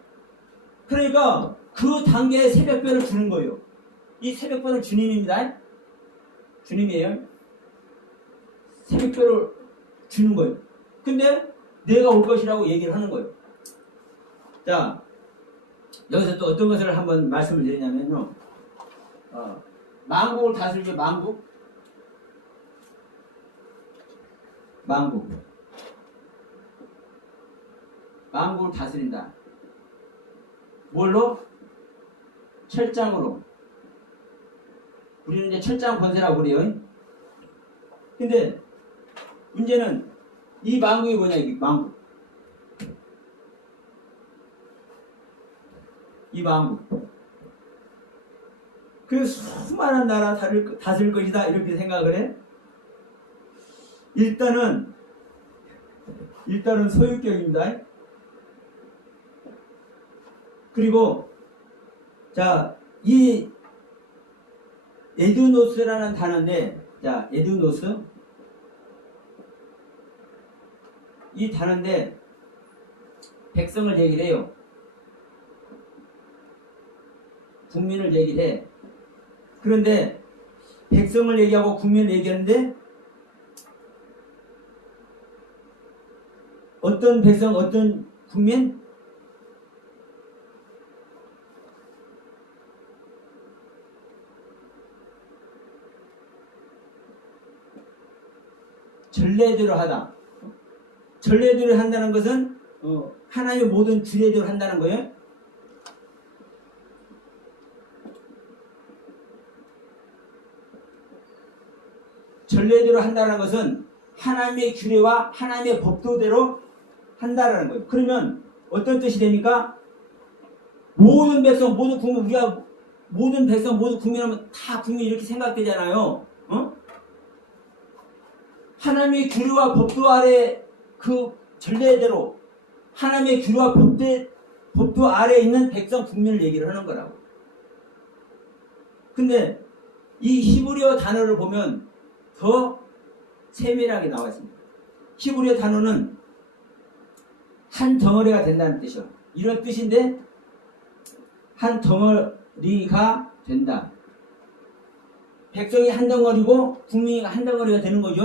그러니까 그 단계에 새벽별을 주는 거예요. 이 새벽별은 주님입니다. 주님이에요. 새벽별을 주는 거예요. 근데 내가 올 것이라고 얘기를 하는 거예요. 자, 여기서 또 어떤 것을 한번 말씀을 드리냐면요. 만국을 다스리죠. 만국을 다스린다. 뭘로? 철장으로. 우리는 이제 철장 권세라고 그래요. 근데 문제는 이 만국이 뭐냐, 이 만국. 이 만국. 그 수많은 나라 다스릴 것이다 이렇게 생각을 해. 일단은 소유격입니다. 그리고 자, 이 에드노스라는 단어인데, 자, 에드노스 이 단어인데 백성을 얘기를 해요. 국민을 얘기를 해. 그런데 백성을 얘기하고 국민을 얘기하는데 어떤 백성, 어떤 국민? 전례대로 하다. 전례대로 한다는 것은 하나님의 모든 규례대로 한다는 거예요. 전례대로 한다는 것은 하나님의 규례와 하나님의 법도대로 한다라는 거예요. 그러면 어떤 뜻이 됩니까? 모든 백성, 모든 국민, 우리가 모든 백성, 모든 국민하면 다 국민 이렇게 생각되잖아요. 하나님의 규례와 법도 아래 그 전례대로 하나님의 규례와 법도 아래 있는 백성 국민을 얘기를 하는 거라고. 근데 이 히브리어 단어를 보면 더 세밀하게 나와 있습니다. 히브리어 단어는 한 덩어리가 된다는 뜻이요. 이런 뜻인데 한 덩어리가 된다. 백성이 한 덩어리고 국민이 한 덩어리가 되는 거죠.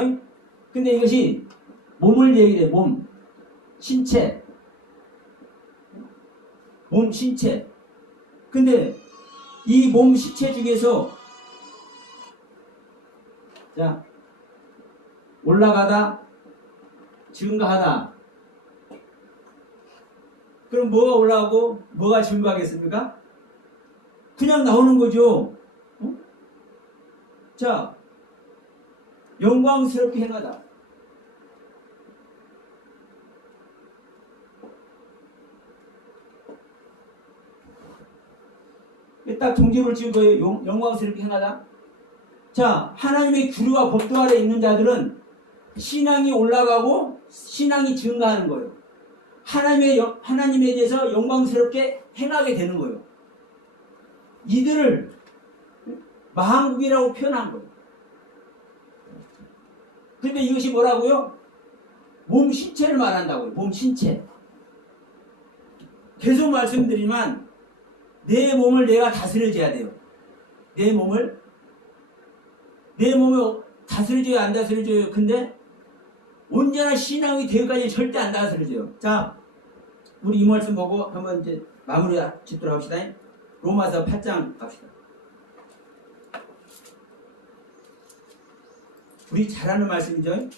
근데 이것이 몸을 얘기해. 몸, 신체. 몸, 신체. 근데 이 몸, 신체 중에서 자, 올라가다, 증가하다. 그럼 뭐가 올라가고 뭐가 증가하겠습니까? 그냥 나오는 거죠. 자, 영광스럽게 행하다. 딱 종지부를 찍은 거예요. 영광스럽게 행하다. 자, 하나님의 규례와 법도 아래 있는 자들은 신앙이 올라가고 신앙이 증가하는 거예요. 하나님에 대해서 영광스럽게 행하게 되는 거예요. 이들을 만국이라고 표현한 거예요. 근데 이것이 뭐라고요? 몸 신체를 말한다고요. 몸 신체. 계속 말씀드리지만 내 몸을 내가 다스려줘야 돼요. 내 몸을 다스려줘야 안 다스려줘요. 근데 언제나 신앙이 되기까지 절대 안 다스려줘요. 자, 우리 이 말씀 보고 한번 이제 마무리 짓도록 합시다. 로마서 8장 갑시다. 우리 잘 아는 말씀이죠.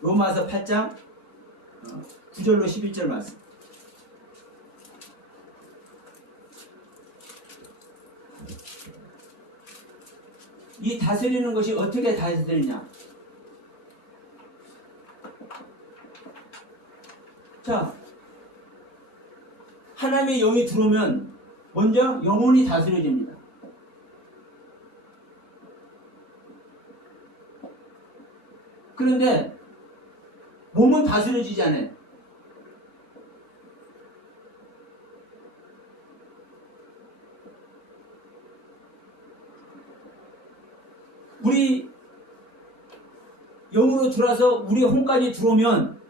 로마서 8장 9절로 11절 말씀. 이 다스리는 것이 어떻게 다스리냐? 자, 하나님의 영이 들어오면 먼저 영혼이 다스려집니다. 그런데 몸은 다스려지지 않아요. 우리 영으로 들어와서 우리 혼까지 들어오면,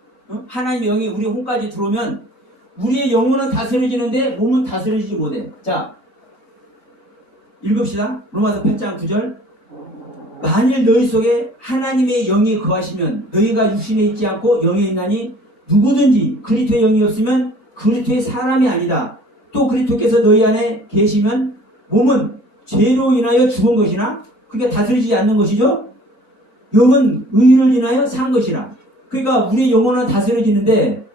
하나님의 영이 우리 혼까지 들어오면 우리의 영혼은 다스려지는데 몸은 다스려지지 못해. 자, 읽읍시다. 로마서 8장 9절. 만일 너희 속에 하나님의 영이 거하시면 너희가 육신에 있지 않고 영에 있나니 누구든지 그리스도의 영이 없으면 그리스도의 사람이 아니다. 또 그리스도께서 너희 안에 계시면 몸은 죄로 인하여 죽은 것이나 그게 다스리지 않는 것이죠. 영은 의를 인하여 산 것이라. 그러니까 우리의 영혼은 다스려지는데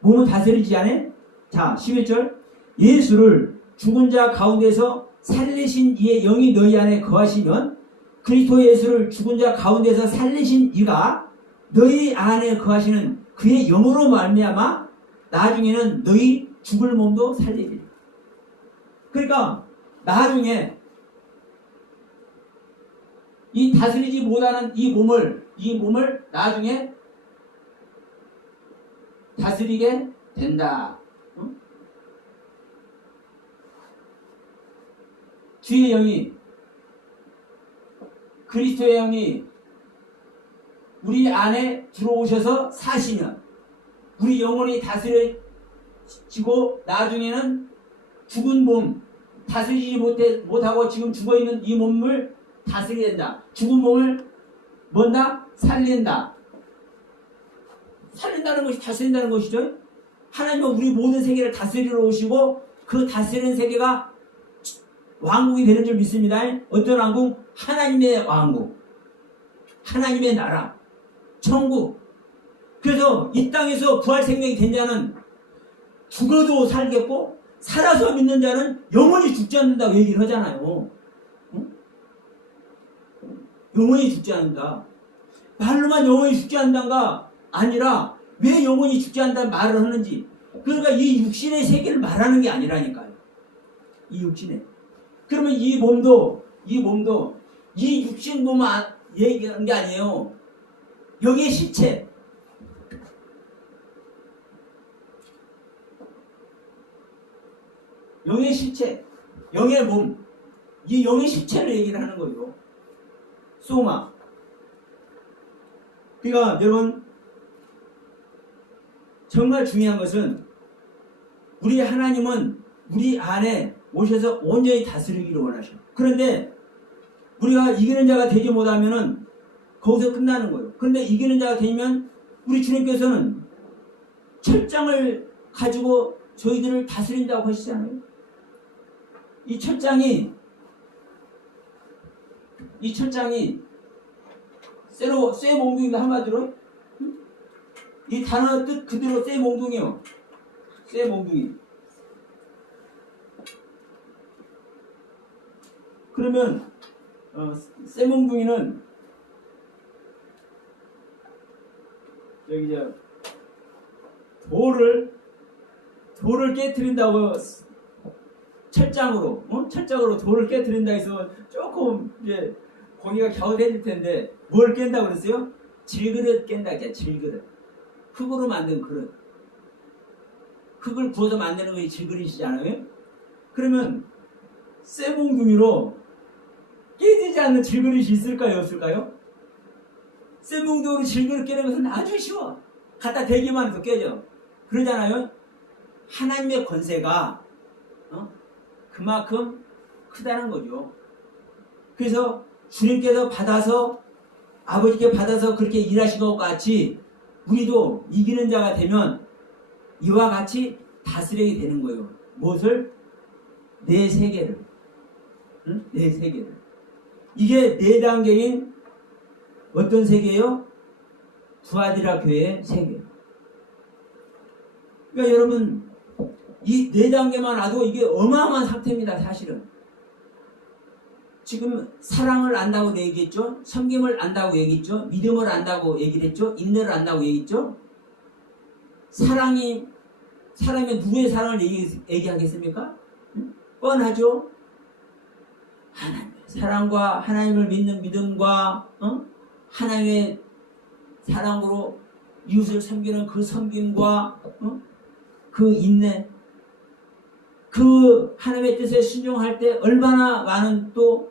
몸은 다스리지 않아? 자, 11절. 예수를 죽은 자 가운데서 살리신 이의 영이 너희 안에 거하시면 그리스도 예수를 죽은 자 가운데서 살리신 이가 너희 안에 거하시는 그의 영으로 말미암아 나중에는 너희 죽을 몸도 살리리라. 그러니까 나중에 이 다스리지 못하는 이 몸을 나중에 다스리게 된다. 응? 주의 영이, 그리스도의 영이 우리 안에 들어오셔서 사시면 우리 영혼이 다스려지고 나중에는 죽은 몸, 다스리지 못하고 지금 죽어있는 이 몸을 다스리게 된다. 죽은 몸을 뭔다? 살린다. 살린다는 것이 다스린다는 것이죠. 하나님은 우리 모든 세계를 다스리러 오시고 그 다스리는 세계가 왕국이 되는 줄 믿습니다. 어떤 왕국? 하나님의 왕국, 하나님의 나라, 천국. 그래서 이 땅에서 부활 생명이 된 자는 죽어도 살겠고 살아서 믿는 자는 영원히 죽지 않는다고 얘기를 하잖아요. 응? 영원히 죽지 않는다. 말로만 영원히 죽지 않는다가 아니라 왜 영원히 죽지 않는다는 말을 하는지. 그러니까 이 육신의 세계를 말하는 게 아니라니까요. 이 육신의. 그러면 이 몸도 이 육신 몸을 얘기하는 게 아니에요. 영의 실체. 영의 실체. 영의 몸. 이 영의 실체를 얘기를 하는 거예요. 소마. 그러니까 여러분 정말 중요한 것은 우리 하나님은 우리 안에 오셔서 온전히 다스리기를 원하셔. 그런데 우리가 이기는 자가 되지 못하면은 거기서 끝나는 거예요. 그런데 이기는 자가 되면 우리 주님께서는 철장을 가지고 저희들을 다스린다고 하시잖아요. 이 철장이 쇠 몽둥이가 한마디로 이 단어 뜻 그대로 쇠 몽둥이요. 쇠 몽둥이. 그러면 쇠 몽둥이는 여기 이제 돌을 깨트린다고 철장으로 돌을 깨트린다 해서 조금 이제 거기가 갸우대질 텐데 뭘 깬다고 그랬어요? 질그릇 깬다 했잖아요. 질그릇. 흙으로 만든 그릇. 흙을 구워서 만드는 것이 질그릇이잖아요. 그러면 쇠몽둥이로 깨지지 않는 질그릇이 있을까요? 없을까요? 쇠몽둥이로 질그릇 깨는 것은 아주 쉬워. 갖다 대기만 해서 깨져. 그러잖아요. 하나님의 권세가 그만큼 크다는 거죠. 그래서 주님께서 받아서 아버지께 받아서 그렇게 일하신 것 같이 우리도 이기는 자가 되면 이와 같이 다스리게 되는 거예요. 무엇을? 내 세계를. 응? 내 세계를. 이게 네 단계인 어떤 세계예요? 두아디라 교회의 세계. 그러니까 여러분 이 네 단계만 와도 이게 어마어마한 상태입니다. 사실은. 지금 사랑을 안다고 얘기했죠. 섬김을 안다고 얘기했죠. 믿음을 안다고 얘기를 했죠. 인내를 안다고 얘기했죠. 사람이 누구의 사랑을 얘기하겠습니까? 응? 뻔하죠. 하나님의 사랑과 하나님을 믿는 믿음과 하나님의 사랑으로 이웃을 섬기는 그 섬김과 그 인내, 그 하나님의 뜻에 순종할 때 얼마나 많은 또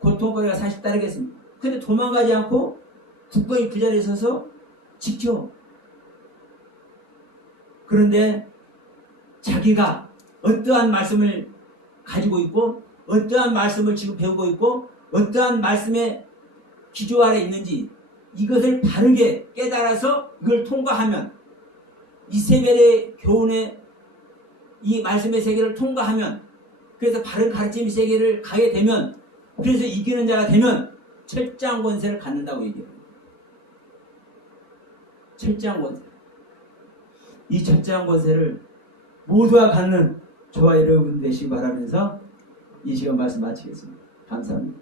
고통거리가 사실 따르겠습니까? 근데 도망가지 않고 굳건히 그 자리에 서서 지켜. 그런데 자기가 어떠한 말씀을 가지고 있고 어떠한 말씀을 지금 배우고 있고 어떠한 말씀의 기조 아래 있는지 이것을 바르게 깨달아서 이걸 통과하면 이세벨의 교훈의 이 말씀의 세계를 통과하면 그래서 바른 가르침의 세계를 가게 되면 그래서 이기는 자가 되면 철장 권세를 갖는다고 얘기해요. 철장 권세. 이 철장 권세를 모두가 갖는 저와 여러분 되시기 바라면서 이 시간 말씀 마치겠습니다. 감사합니다.